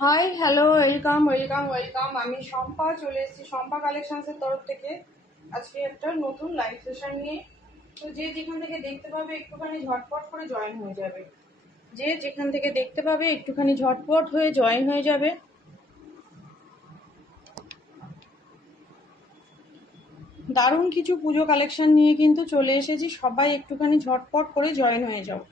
Hi hello welcome welcome welcome. আমি শম্পা চলে এসেছি শম্পা কালেকশনসের তরফ থেকে আজকে একটা নতুন লাইভ সেশন নিয়ে। তো যে যেখান থেকে দেখতে পাবে একটুখানি ঝটপট করে জয়েন হয়ে যাবে। যে যেখান থেকে দেখতে পাবে একটুখানি ঝটপট হয়ে জয়েন হয়ে যাবে। দারুণ কিছু পুজো কালেকশন নিয়ে কিন্তু চলে এসেছি, সবাই একটুখানি ঝটপট করে জয়েন হয়ে যাও।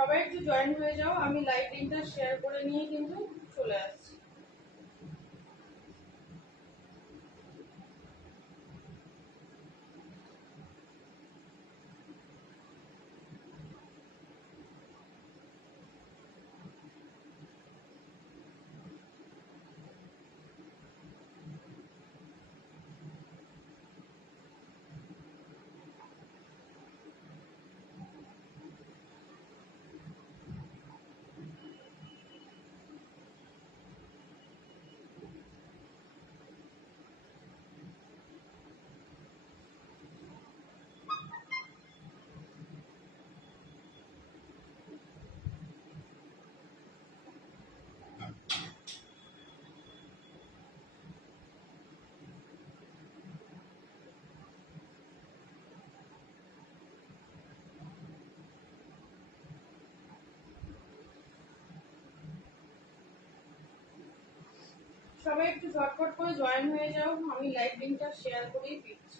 সবাই একটু জয়েন হয়ে যাও, আমি লাইভ লিংকটা শেয়ার করে নিয়ে কিন্তু চলে আসছি। সবাই একটু ঝটপট করে জয়েন হয়ে যাও, আমি লাইভ লিংকটা শেয়ার করেই দিচ্ছি।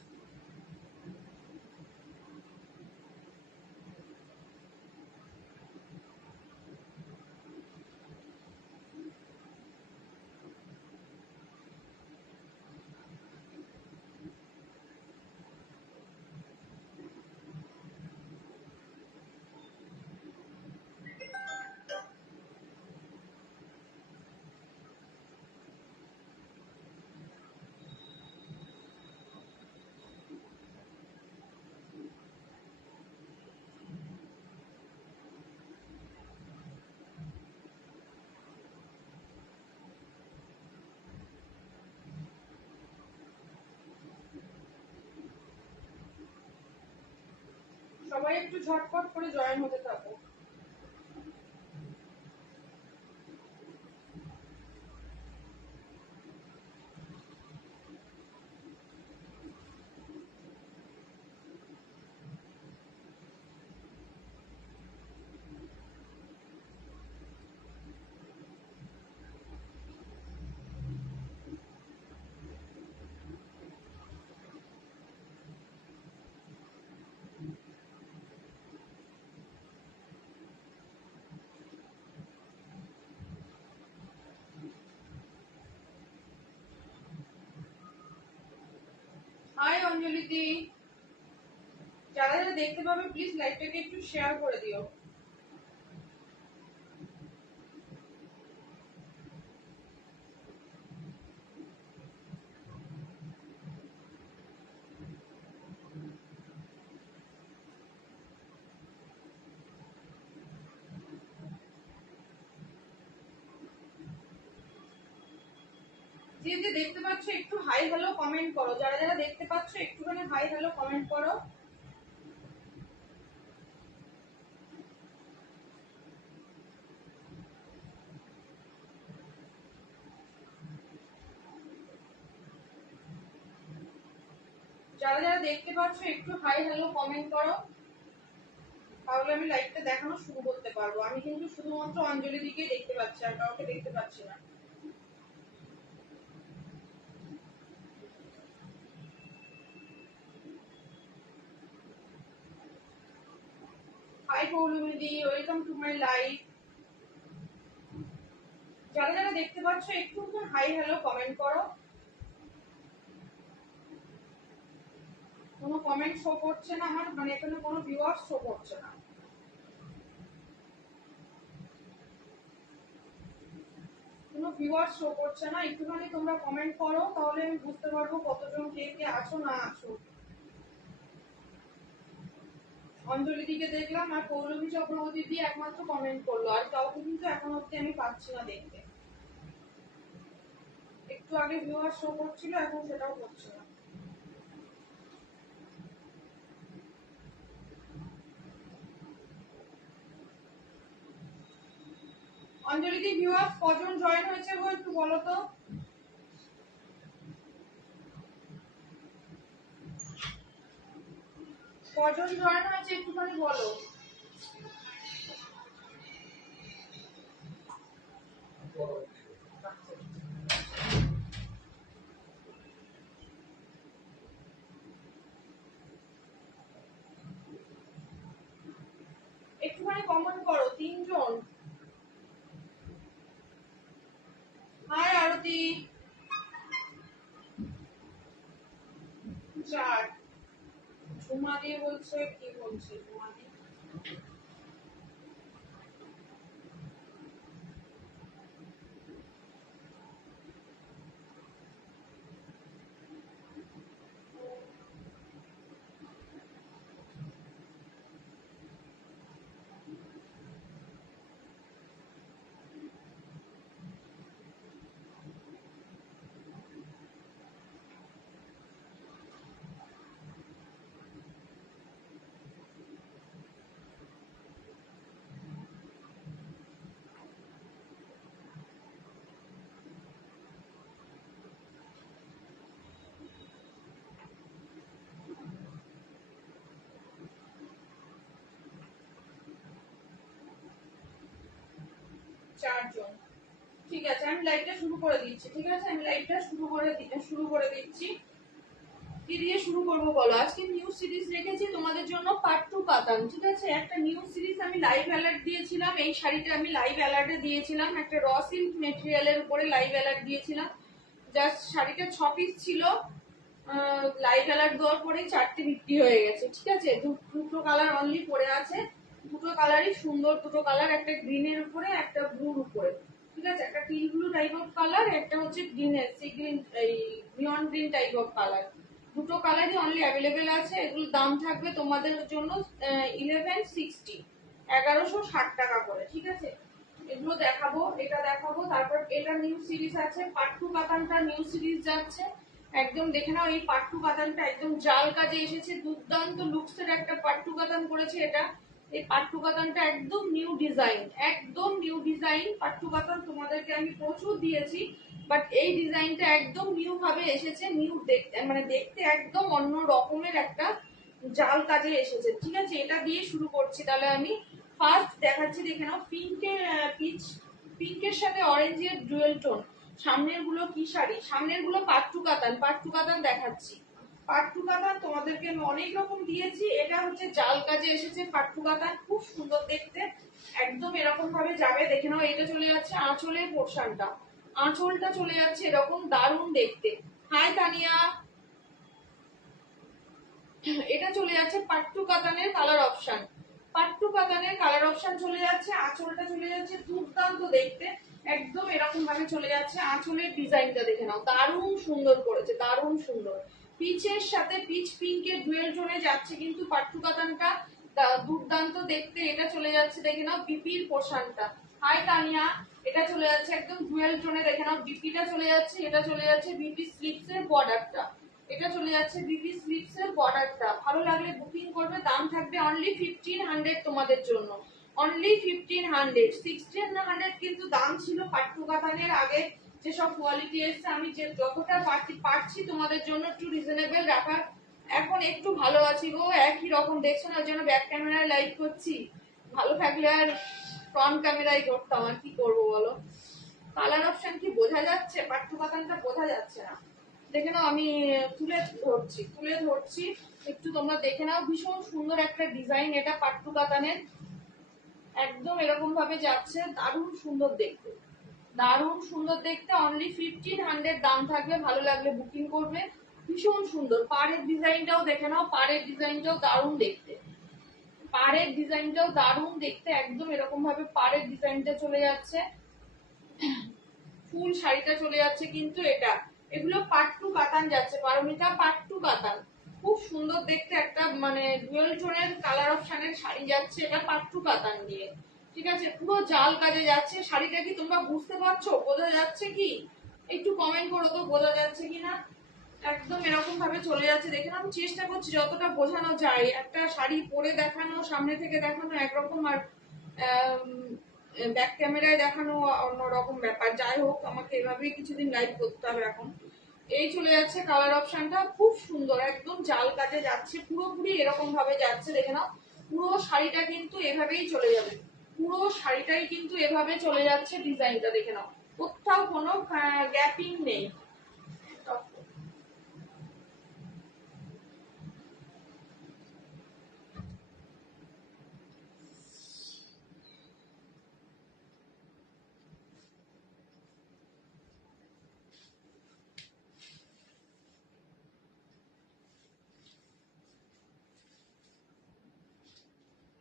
সবাই একটু ঝটপট করে জয়েন হতে থাকো। হাই অঞ্জলি দি, যারা যারা দেখতে পাবে প্লিজ লাইভটাকে একটু শেয়ার করে দিও। যে যে দেখতে পাচ্ছ একটু হাই হ্যালো কমেন্ট করো, যারা যারা দেখতে পাচ্ছ একটুখানি হাই হ্যালো কমেন্ট করো। যারা যারা দেখতে পাচ্ছ একটু হাই হ্যালো কমেন্ট করো, তাহলে আমি লাইভটা দেখানো শুরু করতে পারবো। আমি কিন্তু শুধুমাত্র অঞ্জলি দিকে দেখতে পাচ্ছি, আর কাউকে দেখতে পাচ্ছি না। পৌলুমিদি, ওয়েলকাম টু মাই লাইভ। যারা যারা দেখতে পাচ্ছ একটু হাই হ্যালো কমেন্ট করো। কোনো কমেন্ট শো করছে না আমার, মানে এখানে কোনো ভিউয়ার্স শো করছে না। কোনো ভিউয়ার্স শো করছে না, একটুখানি তোমরা কমেন্ট করো, তাহলে আমি বুঝতে পারবো কতজন কে কে আছো না আছো। অঞ্জলি দিকে দেখলাম আর পৌলমী চক্রবর্তী দিয়ে একমাত্র কমেন্ট করলো, আর কাউকে কিন্তু এখন অব্দি আমি পাচ্ছি না দেখতে। একটু আগে ভিউয়ার শো করছিল, এখন সেটাও করছে না। অঞ্জলি দি ভিউয়ার কজন জয়েন হয়েছে গো একটু বলো তো। কজন জয়েন হয়েছে একটুখানি বলো। একটুখানি কমেন্ট করো, 3 জন। হাই আরতি। 4। ঝুমা দিয়ে বলছে, কি বলছে ঝুমা দিয়ে? চারজন। ঠিক আছে, আমি লাইভটা শুরু করে দিচ্ছি। ঠিক আছে, আমি লাইভটা শুরু করে দিচ্ছি। কি দিয়ে শুরু করব বলো? আজকে নিউ সিরিজ রেখেছি তোমাদের জন্য, পার্ট 2 কাতান। ঠিক আছে, একটা নিউ সিরিজ আমি লাইভ অ্যালার্ট দিয়েছিলাম। এই শাড়িটা আমি লাইভ অ্যালার্টে দিয়েছিলাম, একটা র সিল্ক মেটেরিয়ালের উপরে লাইভ অ্যালার্ট দিয়েছিলাম। জাস্ট শাড়িটা 6 পিস ছিল, লাইভ অ্যালার্ট দেওয়ার পরেই 4টে বিক্রি হয়ে গেছে। ঠিক আছে, দুটো কালার অনলি পড়ে আছে, দুটো কালারই সুন্দর। দুটো কালার, একটা গ্রিনের উপরে একটা ব্লুর উপরে। ঠিক আছে, একটা teal blue type of colour, একটা হচ্ছে গ্রিনের, সি গ্রিন, এই নিয়ন গ্রিন টাইপ অফ কালার। দুটো কালারই অনলি অ্যাভেলেবেল আছে। এগুলোর দাম থাকবে তোমাদের জন্য 1160, 1160 টাকা করে। ঠিক আছে, এগুলো দেখাবো, এটা দেখাবো, তারপর এটা নিউ সিরিজ আছে, পাট্টু কাতানটা নিউ সিরিজ যাচ্ছে। একদম দেখে নাও, এই পাট্টু কাতানটা একদম জাল কাজে এসেছে, দুর্দান্ত লুকসের একটা পাট্টু কাতান করেছে এটা। এই পাট্টু কাতানটা একদম নিউ ডিজাইন, একদম নিউ ডিজাইন। পাট্টু কাতান তোমাদেরকে আমি প্রচুর দিয়েছি, বাট এই ডিজাইনটা একদম নিউ ভাবে এসেছে। নিউ দেখতে, মানে দেখতে একদম অন্য রকমের একটা জাল কাজে এসেছে। ঠিক আছে, এটা দিয়ে শুরু করছি। তাহলে আমি ফার্স্ট দেখাচ্ছি, দেখে নাও। পিঙ্কের সাথে অরেঞ্জের ডুয়েল টোন। সামনের গুলো কি শাড়ি? সামনের গুলো পাট্টু কাতান, পাট্টু কাতান দেখাচ্ছি। পাট্টু কাতান তোমাদেরকে আমি অনেক রকম দিয়েছি, এটা হচ্ছে জাল কাজে এসেছে পাট্টু কাতান, খুব সুন্দর দেখতে। একদম এরকম ভাবে যাবে, দেখে নাও। এটা চলে যাচ্ছে আঁচলের পোর্শনটা, আঁচলটা চলে যাচ্ছে এরকম, দারুণ দেখতে। হাই তানিয়া। এটা চলে যাচ্ছে পাট্টু কাতানের কালার অপশন, পাট্টু কাতানের কালার অপশন চলে যাচ্ছে। আঁচলটা চলে যাচ্ছে দুর্দান্ত দেখতে, একদম এরকম ভাবে চলে যাচ্ছে। আঁচলের ডিজাইনটা দেখে নাও, দারুণ সুন্দর করেছে, দারুণ সুন্দর। পিচের সাথে পিচ পিঙ্কের ডুয়েল টোনে যাচ্ছে কিন্তু পাট্টু কাতানটা, দুর্দান্ত দেখতে। এটা চলে যাচ্ছে, দেখে নাও, বিপির পোর্শনটা। হাই তানিয়া। এটা চলে যাচ্ছে একদম ডুয়েল টোনে, দেখে নাও, বিপিটা চলে যাচ্ছে। এটা চলে যাচ্ছে বিপি স্লিপসের বর্ডারটা, এটা চলে যাচ্ছে বিপি স্লিপসের বর্ডারটা। ভালো লাগলে বুকিং করবে, দাম থাকবে অনলি 1500 তোমাদের জন্য, অনলি 1500। 1600 কিন্তু দাম ছিল পাট্টু কাতানের আগে যেসব কোয়ালিটি এসছে। আমি যে যতটা পারছি তোমাদের জন্য একটু রিজনেবল রাখার। এখন একটু ভালো আছি গো, একই রকম দেখছো না, ওই জন্য ব্যাক ক্যামেরায় লাইভ করছি। ভালো থাকলে আর ফ্রন্ট ক্যামেরায় করতাম, আর কি করবো বলো। কালার অপশন কি বোঝা যাচ্ছে? পাট্টু কাতানটা বোঝা যাচ্ছে না, দেখে নাও। আমি তুলে ধরছি একটু, তোমরা দেখে নাও। ভীষণ সুন্দর একটা ডিজাইন এটা পাট্টু কাতানের, একদম এরকম ভাবে যাচ্ছে, দারুণ সুন্দর দেখতে, দারুণ সুন্দর দেখতে। অনলি 1500 দাম থাকবে, ভালো লাগলে বুকিং করবে। ভীষণ সুন্দর পাড়ের ডিজাইনটাও দেখে নাও, পাড়ের ডিজাইনটাও দারুণ দেখতে, পাড়ের ডিজাইনটাও দারুণ দেখতে। একদম এরকম ভাবে পাড়ের ডিজাইনটা চলে যাচ্ছে, ফুল শাড়িটা চলে যাচ্ছে। কিন্তু এটা এগুলো পাট্টু কাতান যাচ্ছে, পারমিতা পাট্টু কাতান, খুব সুন্দর দেখতে একটা মানে ডুয়েল টোনের কালার অপশনের শাড়ি যাচ্ছে, এটা পাট্টু কাতান দিয়ে। ঠিক আছে, পুরো জাল কাজে যাচ্ছে। শাড়িটা কি তোমরা বুঝতে পারছো, বোঝা যাচ্ছে কি? একটু কমেন্ট করো তো বোঝা যাচ্ছে কিনা। একদম এরকম ভাবে চলে যাচ্ছে, দেখে আমি চেষ্টা করছি যতটা বোঝানো যায়। একটা শাড়ি পরে দেখানো, সামনে থেকে দেখানো একরকম, আর ব্যাক ক্যামেরায় দেখানো অন্যরকম ব্যাপার। যাই হোক, আমাকে এভাবেই কিছুদিন লাইভ করতে হবে এখন। এই চলে যাচ্ছে কালার অপশনটা, খুব সুন্দর, একদম জাল কাজে যাচ্ছে, পুরোপুরি এরকম ভাবে যাচ্ছে। দেখে নাও, পুরো শাড়িটা কিন্তু এভাবেই চলে যাবে, পুরো শাড়িটাই কিন্তু এভাবে চলে যাচ্ছে। ডিজাইনটা দেখে নাও, কোথাও কোনো গ্যাপিং নেই।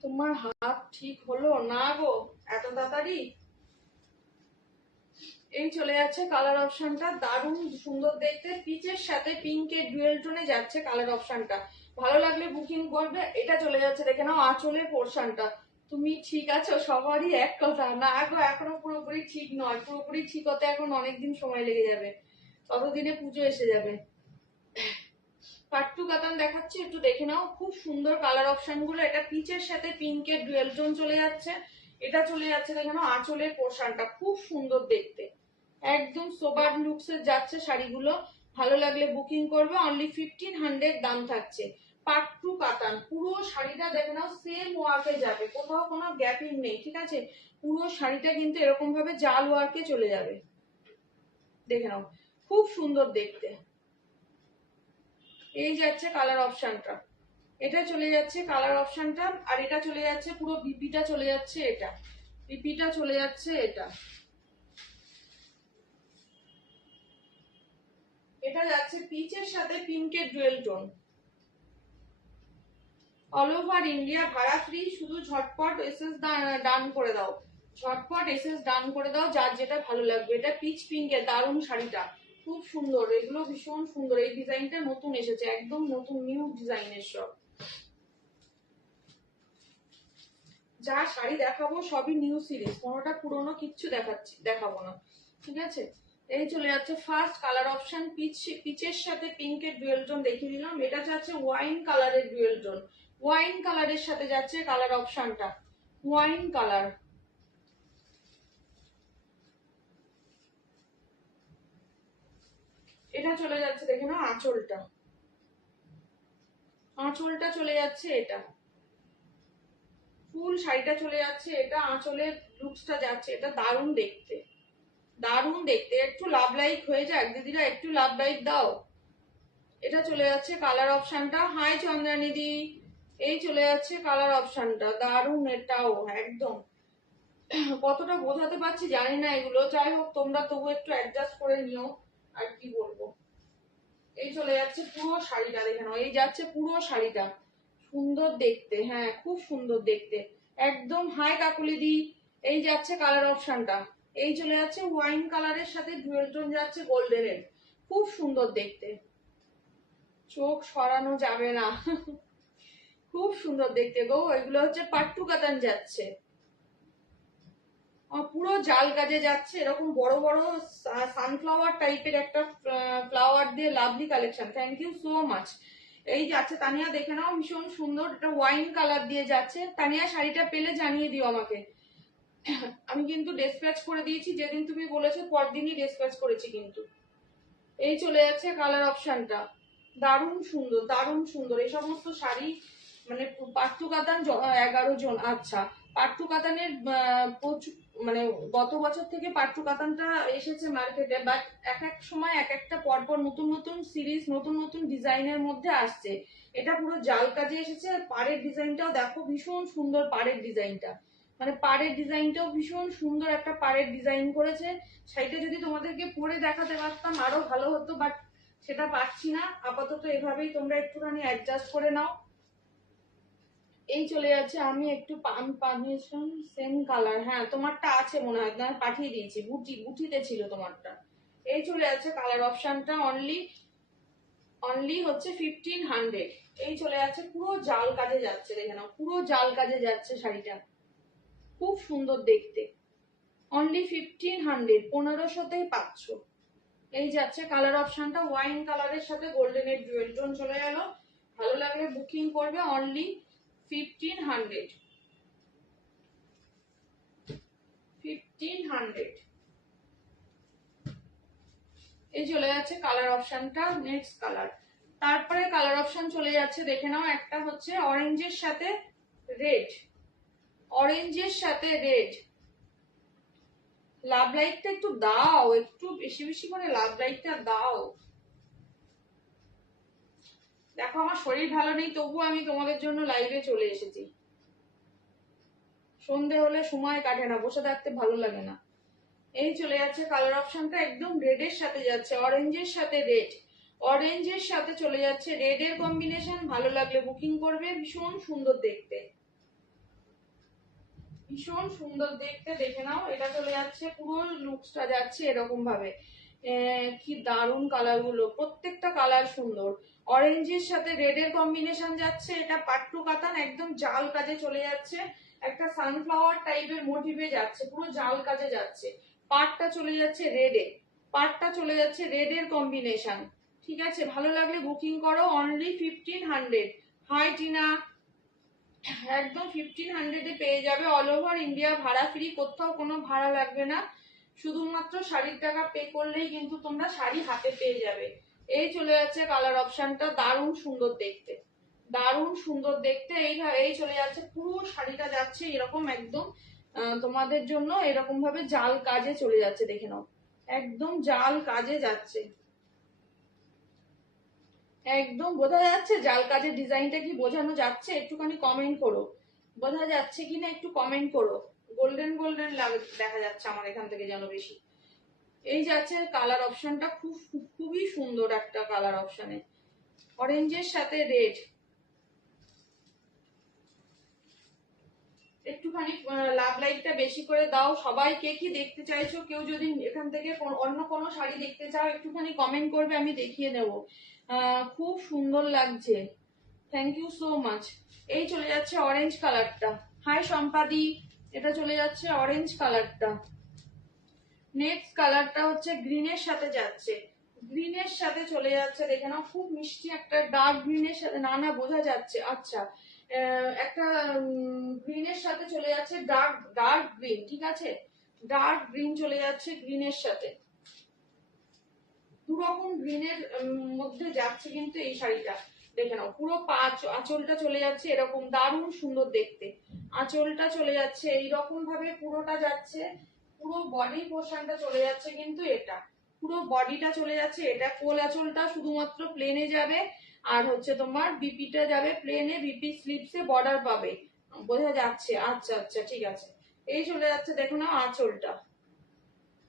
তোমার হাত ঠিক হলো না গো এত তাড়াতাড়ি? এই চলে যাচ্ছে কালার অপশনটা, দারুণ সুন্দর দেখতে, পিচের সাথে পিঙ্কের ডুয়েল টোনে যাচ্ছে কালার অপশনটা। ভালো লাগলে বুকিং করবে। এটা চলে যাচ্ছে, দেখে নাও আঁচলের পোর্শনটা। তুমি ঠিক আছো? সবারই এক কথা, না গো এখনো পুরোপুরি ঠিক নয়, পুরোপুরি ঠিক হতে এখন অনেকদিন সময় লেগে যাবে, ততদিনে পুজো এসে যাবে। পাট্টু কাতান দেখাচ্ছি, একটু দেখে নাও, খুব সুন্দর কালার অপশন গুলো। এটা পিচের সাথে পিঙ্কের ডুয়েল টোন চলে যাচ্ছে। এটা চলে যাচ্ছে, দেখে নাও আঁচলের পোর্শনটা, খুব সুন্দর দেখতে, একদম সোবার লুকস এর যাচ্ছে শাড়িগুলো। ভালো লাগলে বুকিং করবে, অনলি 1500 দাম থাকছে। পাট্টু কাতান, পুরো শাড়িটা দেখে নাও সেম ওয়ার্কে যাবে, কোথাও কোনো গ্যাপিং নেই। ঠিক আছে, পুরো শাড়িটা কিন্তু এরকম ভাবে জাল ওয়ার্কে চলে যাবে, দেখে নাও, খুব সুন্দর দেখতে। এই যাচ্ছে কালার অপশনটা, এটা চলে যাচ্ছে কালার অপশনটা, আর এটা চলে যাচ্ছে পুরো বিপিটা চলে যাচ্ছে, এটা বিপিটা চলে যাচ্ছে। এটা যাচ্ছে পিচের সাথে পিঙ্কের dual tone, all over India ভাড়া ফ্রি। শুধু ঝটপট এসএস ডান করে দাও, ঝটপট এসএস ডান করে দাও, যার যেটা ভালো লাগবে। এটা পিচ পিঙ্কের দারুণ শাড়িটা, খুব সুন্দর, এগুলো ভীষণ সুন্দর। এই ডিজাইনটা নতুন এসেছে, একদম নতুন নিউ ডিজাইনের সব। যা শাড়ি দেখাবো সবই নিউ সিরিজ, কোনোটা পুরোনো কিচ্ছু দেখাবো না। ঠিক আছে, এই চলে যাচ্ছে ফার্স্ট কালার অপশন, পিচের সাথে পিঙ্কের ডুয়েল টোন দেখিয়ে দিলাম। এটা যাচ্ছে ওয়াইন কালারের ডুয়েল টোন, ওয়াইন কালারের সাথে যাচ্ছে কালার অপশনটা, ওয়াইন কালার। এটা চলে যাচ্ছে, দেখে নাও আঁচলটা, আঁচলটা চলে যাচ্ছে, এটা ফুল শাড়িটা চলে যাচ্ছে, এটা আঁচলের লুকসটা যাচ্ছে। এটা দারুণ দেখতে, দারুণ দেখতে। একটু লাভ লাইক হয়ে যাক দিদিরা, একটু লাভ লাইক দাও। এটা চলে যাচ্ছে কালার অপশনটা, হাই চন্দ্রানিদি। এই চলে যাচ্ছে কালার অপশনটা, দারুণ এটাও একদম। কতটা বোঝাতে পারছি জানি না এগুলো, যাই হোক তোমরা তবু একটু অ্যাডজাস্ট করে নিও, আর কি বলবো। এই চলে যাচ্ছে পুরো শাড়িটা, দেখে নাও, এই যাচ্ছে পুরো শাড়িটা, সুন্দর দেখতে, হ্যাঁ খুব সুন্দর দেখতে, একদম হাই কাকুলি দি। এই যাচ্ছে কালার অপশনটা, এই চলে যাচ্ছে ওয়াইন কালারের সাথে ডুয়েল টোন যাচ্ছে গোল্ডেনের, খুব সুন্দর দেখতে, চোখ সরানো যাবে না। খুব সুন্দর দেখতে গো। এগুলো হচ্ছে পাট্টু কাতান যাচ্ছে, পুরো জাল কাজে যাচ্ছে, এরকম বড় বড় সানফ্লাওয়ার টাইপের একটা ফ্লাওয়ার দিয়ে lovely collection. Thank you so much. এই যাচ্ছে তানিয়া, দেখে নাও ভীষণ সুন্দর, এটা ওয়াইন কালার দিয়ে যাচ্ছে। তানিয়া শাড়িটা পেলে জানিয়ে দিও আমাকে, আমি কিন্তু ডিসপ্যাচ করে দিয়েছি, যেদিন তুমি বলেছো পরদিনই ডিসপ্যাচ করেছি কিন্তু। এই চলে যাচ্ছে কালার অপশনটা, দারুণ সুন্দর, দারুণ সুন্দর। এই সমস্ত শাড়ি মানে পাট্টু কাতান 11 জন। আচ্ছা, পাট্টু কাতানের মানে গত বছর থেকে পাট্টু কাতানটা এসেছে মার্কেটে, বাট এক এক সময় এক একটা পরপর নতুন নতুন সিরিজ, নতুন নতুন ডিজাইনের মধ্যে আসছে। এটা পুরো জাল কাজে এসেছে, আর পাড়ের ডিজাইনটাও দেখো ভীষণ সুন্দর, পাড়ের ডিজাইনটা মানে পাড়ের ডিজাইনটাও ভীষণ সুন্দর একটা পাড়ের ডিজাইন করেছে। শাড়িটা যদি তোমাদেরকে পরে দেখাতে পারতাম আরো ভালো হতো, বাট সেটা পারছি না। আপাতত এভাবেই তোমরা একটুখানি অ্যাডজাস্ট করে নাও। এই চলে যাচ্ছে, আমি একটু পাঠিয়েছিলাম সেম কালার, হ্যাঁ তোমারটা আছে মনে হয়, না পাঠিয়ে দিয়েছি, বুটিতে ছিল তোমারটা। এই চলে যাচ্ছে কালার অপশনটা, অনলি হচ্ছে 1500। এই চলে যাচ্ছে, পুরো জাল কাজে যাচ্ছে, দেখে নাও পুরো জাল কাজে যাচ্ছে শাড়িটা, খুব সুন্দর দেখতে। অনলি 1500, 1500তেই পাচ্ছ। এই যাচ্ছে কালার অপশনটা, ওয়াইন কালারের সাথে গোল্ডেনের ডুয়েল টোন চলে গেল। ভালো লাগলে বুকিং করবে, অনলি 1500। 1500। এই চলে যাচ্ছে কালার অপশনটা। নেক্সট কালার, তারপরে কালার অপশন চলে যাচ্ছে, দেখে নাও একটা হচ্ছে অরেঞ্জের সাথে রেড, অরেঞ্জের সাথে রেড। লাভ লাইটটা একটু দাও, একটু বেশি বেশি করে লাভ লাইটটা দাও। দেখো আমার শরীর ভালো নেই, তবুও আমি তোমাদের জন্য লাইভে চলে এসেছি। সন্ধে হলে সময় কাটে না, বসে থাকতে ভালো লাগে না। এই চলে যাচ্ছে কালার অপশনটা, একদম রেডের সাথে যাচ্ছে, অরেঞ্জের সাথে রেড, অরেঞ্জের সাথে চলে যাচ্ছে রেড এর কম্বিনেশন। ভালো লাগলে বুকিং করবে, ভীষণ সুন্দর দেখতে, ভীষণ সুন্দর দেখতে। দেখে নাও, এটা চলে যাচ্ছে, পুরো লুকসটা যাচ্ছে এরকম ভাবে। কি দারুণ কালার গুলো, প্রত্যেকটা কালার সুন্দর। অরেঞ্জের সাথে রেড এর কম্বিনেশন যাচ্ছে, এটা পাট্টু কাতান, একদম জাল কাজে চলে যাচ্ছে, একটা সানফ্লাওয়ার টাইপের মোটিভে যাচ্ছে, পুরো জাল কাজে যাচ্ছে। পাটটা চলে যাচ্ছে রেডে, পাটটা চলে যাচ্ছে রেড এর কম্বিনেশন। ঠিক আছে, ভালো লাগলে বুকিং করো, অনলি 1500। হাই টিনা, একদম 1500-এ পেয়ে যাবে। অল ওভার ইন্ডিয়া ভাড়া ফ্রি, কোথাও কোনো ভাড়া লাগবে না, শুধুমাত্র শাড়ির টাকা পে করলেই কিন্তু তোমরা শাড়ি হাতে পেয়ে যাবে। এই চলে যাচ্ছে কালার অপশনটা, দারুণ সুন্দর দেখতে, দারুণ সুন্দর দেখতে। এই চলে যাচ্ছে, পুরো শাড়িটা যাচ্ছে এরকম একদম তোমাদের জন্য এরকম ভাবে জাল কাজে চলে যাচ্ছে, দেখে নাও একদম জাল কাজে যাচ্ছে। একদম বোঝা যাচ্ছে জাল কাজের ডিজাইনটা, কি বোঝানো যাচ্ছে? একটুখানি কমেন্ট করো, বোঝা যাচ্ছে কিনা একটু কমেন্ট করো। গোল্ডেন গোল্ডেন দেখা যাচ্ছে আমার এখান থেকে যেন বেশি। এই যাচ্ছে কালার অপশনটা, খুবই সুন্দর একটা কালার অপশনে, অরেঞ্জের সাথে রেড। একটুখানি লাভ লাইটটা বেশি করে দাও। সবাই কে কি দেখতে চাইছো, কেউ যদি এখান থেকে অন্য কোনো শাড়ি দেখতে চাও একটুখানি কমেন্ট করবে, আমি দেখিয়ে দেব। খুব সুন্দর লাগছে, থ্যাংক ইউ সো মাচ। এই চলে যাচ্ছে অরেঞ্জ কালারটা, হাই সম্পাদি, এটা চলে যাচ্ছে অরেঞ্জ কালারটা। নেক্সট কালারটা হচ্ছে গ্রিনের সাথে যাচ্ছে, গ্রিনের সাথে চলে যাচ্ছে, দেখে নাও খুব মিষ্টি একটা ডার্ক গ্রিনের সাথে, না না বোঝা যাচ্ছে, আচ্ছা একটা গ্রিনের সাথে চলে যাচ্ছে, ডার্ক ডার্ক গ্রিন, ঠিক আছে ডার্ক গ্রিন চলে যাচ্ছে গ্রিনের সাথে, দু রকম গ্রিনের মধ্যে যাচ্ছে কিন্তু এই শাড়িটা। দেখে নাও পুরো আঁচলটা চলে যাচ্ছে এরকম, দারুণ সুন্দর দেখতে। আঁচলটা চলে যাচ্ছে এইরকম ভাবে, পুরোটা যাচ্ছে, পুরো বডি পোর্শনটা চলে যাচ্ছে কিন্তু এটা, পুরো বডিটা চলে যাচ্ছে এটা। কোল আঁচলটা শুধুমাত্র প্লেনে যাবে, আর হচ্ছে তোমার বিপিটা যাবে প্লেনে, বিপি স্লিপসে বর্ডার পাবে, বোঝা যাচ্ছে? আচ্ছা আচ্ছা ঠিক আছে। এই চলে যাচ্ছে, দেখো না আঁচলটা,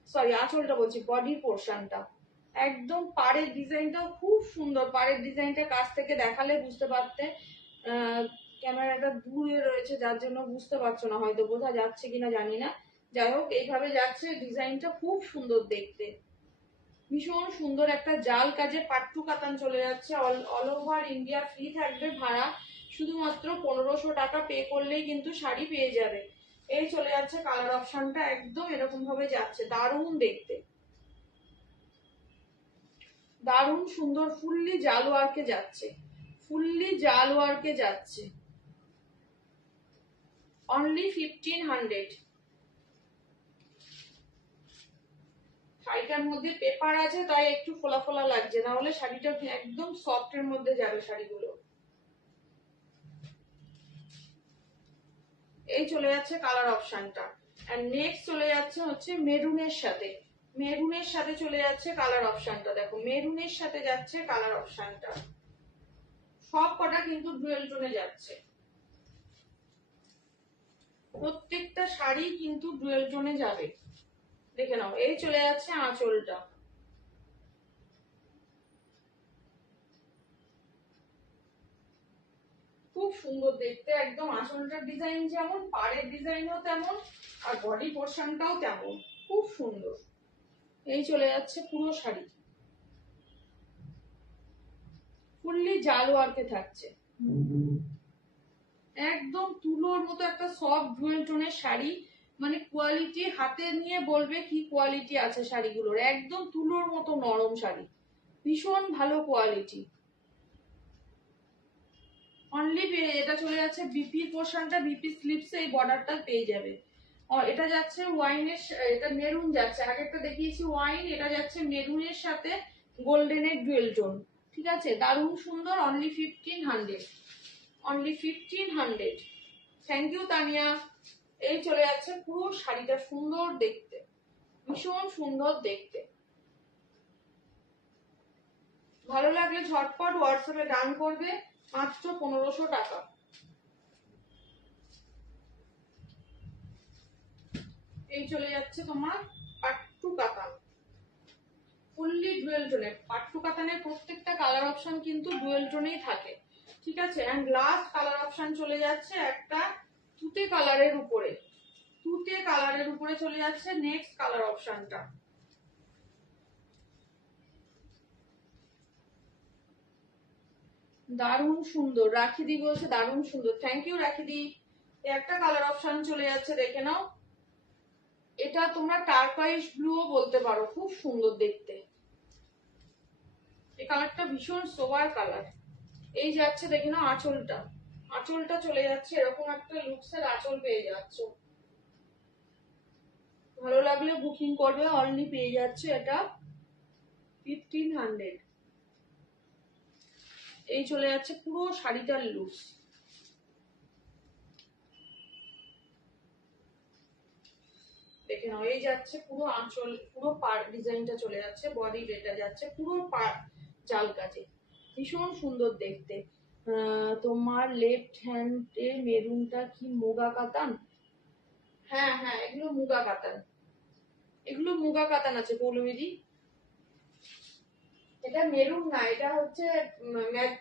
সরি আঁচলটা বলছি, বডি পোর্শনটা একদম। পাড়ের ডিজাইনটাও খুব সুন্দর, পাড়ের ডিজাইনটা কাছ থেকে দেখালে বুঝতে পারতে, ক্যামেরাটা দূরে রয়েছে যার জন্য বুঝতে পারছো না, হয়তো বোঝা যাচ্ছে কিনা জানি না। যাই হোক, এইভাবে যাচ্ছে, ডিজাইনটা খুব সুন্দর দেখতে, ভীষণ সুন্দর একটা জাল কাজে পাট্টু কাতান চলে যাচ্ছে। অল ওভার ইন্ডিয়া ফ্রি থাকবে ভাড়া, শুধুমাত্র 1500 টাকা পে করলেই কিন্তু শাড়ি পেয়ে যাবে। এই চলে যাচ্ছে কালার অপশনটা, একদম এরকম ভাবে যাচ্ছে, দারুণ দেখতে, দারুণ সুন্দর, ফুললি জাল ওয়ার্কে যাচ্ছে, ফুললি জাল ওয়ার্কে যাচ্ছে, অনলি 1500। শাড়িটার মধ্যে পেপার আছে তাই একটু ফোলা ফোলা লাগছে, না হলে শাড়িটা একদম সফট এর মধ্যে যাবে শাড়িগুলো। এই চলে যাচ্ছে কালার অপশনটা। আর নেক্সট চলে যাচ্ছে হচ্ছে মেরুনের সাথে, মেরুনের সাথে চলে যাচ্ছে কালার অপশনটা, দেখো মেরুনের সাথে যাচ্ছে কালার অপশনটা, সব কটা কিন্তু ডুয়েল টোনে যাচ্ছে, প্রত্যেকটা শাড়ি কিন্তু ডুয়েল টোনে যাবে। দেখে নাও, এই চলে যাচ্ছে আঁচলটা। খুব সুন্দর দেখতে, একদম আঁচলটার ডিজাইন যেমন, পাড়ের ডিজাইনও তেমন, আর বডি পোর্শনটাও তেমন, খুব সুন্দর। এই চলে যাচ্ছে পুরো শাড়ি, ফুললি জাল ওয়ার্কে থাকছে, একদম তুলোর মতো একটা সফট ডুয়েল টোনের শাড়ি। মানে কোয়ালিটি হাতে নিয়ে বলবে কি কোয়ালিটি আছে শাড়িগুলোর, একদম তুলোর মতো নরম শাড়ি, ভীষণ ভালো কোয়ালিটি। অনলি এটা চলে যাচ্ছে বিপি পোর্শনটা, বিপি স্লিপসে এই বর্ডারটা পেয়ে যাবে। এটা যাচ্ছে ওয়াইনের, এটা মেরুন যাচ্ছে, আগেরটা দেখিয়েছি ওয়াইন, এটা যাচ্ছে মেরুনের সাথে গোল্ডেনের ডুয়েল টোন। ঠিক আছে, দারুণ সুন্দর। Only 1500, only 1500। Thank you Tania. এই চলে যাচ্ছে পুরো শাড়িটা, সুন্দর দেখতে, ভীষণ সুন্দর দেখতে। ভালো লাগলে ঝটপট হোয়াটসঅ্যাপে ডান করবে, মাত্র 1500 টাকা। এই চলে যাচ্ছে তোমার পাট্টু কাতান, ফুললি ডুয়েল টোনে। পাট্টু কাতানের প্রত্যেকটা কালার অপশন কিন্তু ডুয়েল টোনেই থাকে। ঠিক আছে, এন্ড লাস্ট কালার অপশন চলে যাচ্ছে একটা তুতে কালারের উপরে, তুতে কালারের উপরে চলে যাচ্ছে নেক্সট কালার অপশনটা। দারুণ সুন্দর, রাখিদি বলছে দারুণ সুন্দর, থ্যাংক ইউ রাখিদি। একটা কালার অপশন চলে যাচ্ছে, দেখে নাও। এটা তোমরা টার্কোয়াইজ ব্লুও বলতে পারো, খুব সুন্দর দেখতে। এই কালারটা ভীষণ সোবার কালার। এই যাচ্ছে দেখে নাও আঁচলটা, আঁচলটা চলে যাচ্ছে এরকম একটা লুকসের আঁচল পেয়ে যাচ্ছ। ভালো লাগলে বুকিং করবে, অনলি পেয়ে যাচ্ছে এটা 1500। এই চলে যাচ্ছে পুরো শাড়িটার লুকস। দেখে নাও, এই যাচ্ছে পুরো আঁচল, পুরো পাড় ডিজাইনটা চলে যাচ্ছে, বডি এটা যাচ্ছে পুরো পাড় জাল কাজে, ভীষণ সুন্দর দেখতে। তোমার লেফট হ্যান্ডে মেরুনটা কি মুগা কাতান? হ্যাঁ হ্যাঁ, এগুলো মুগা কাতান, এগুলো মুগা কাতান আছে পৌলমিদি। এটা মেরুন না, এটা হচ্ছে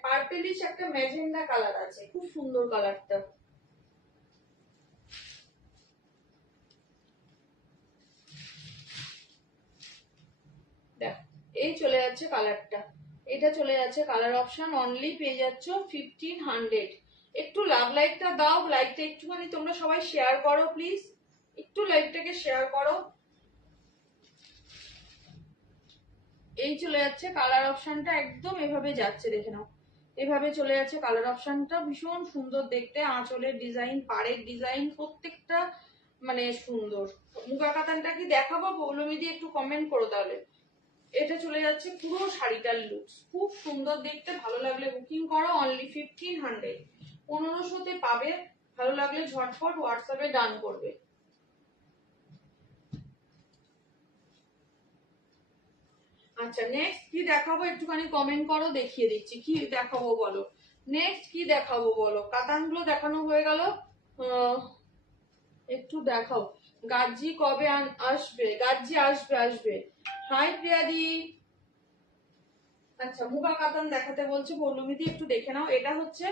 পার্পেলিশ একটা ম্যাজেন্ডা কালার আছে, খুব সুন্দর কালারটা। দেখো, এই চলে যাচ্ছে কালারটা, এটা চলে যাচ্ছে কালার অপশন, অনলি পেয়ে যাচ্ছ 1500। একটু লাভ লাইকটা দাও, লাইকটা একটুখানি তোমরা সবাই শেয়ার করো প্লিজ, একটু লাইকটাকে শেয়ার করো। এই চলে যাচ্ছে কালার অপশনটা, একদম এভাবে যাচ্ছে, দেখে নাও, এভাবে চলে যাচ্ছে কালার অপশনটা, ভীষণ সুন্দর দেখতে। আঁচলের ডিজাইন, পাড়ের ডিজাইন, প্রত্যেকটা মানে সুন্দর। মুগা কাতানটা কি দেখাবো পৌলমিদি, একটু কমেন্ট করো তাহলে। এটা চলে যাচ্ছে পুরো শাড়িটার লুকস, খুব সুন্দর দেখতে। ভালো লাগলে বুকিং করো, অনলি 1500, 1500-তে পাবে। ভালো লাগলে ঝটপট হোয়াটসঅ্যাপে ডান করবে। আচ্ছা, নেক্সট কি দেখাবো একটুখানি কমেন্ট করো, দেখিয়ে দিচ্ছি কি দেখাবো বলো। নেক্সট কি দেখাবো বলো, কাতানগুলো দেখানো হয়ে গেল, একটু দেখাও। গাজ্জি কবে আসবে? গাজ্জি আসবে, আসবে। হাই প্রিয়াদি। আচ্ছা, মুগা কাতান দেখাতে বলছে পৌলমিদি, একটু দেখে নাও। এটা হচ্ছে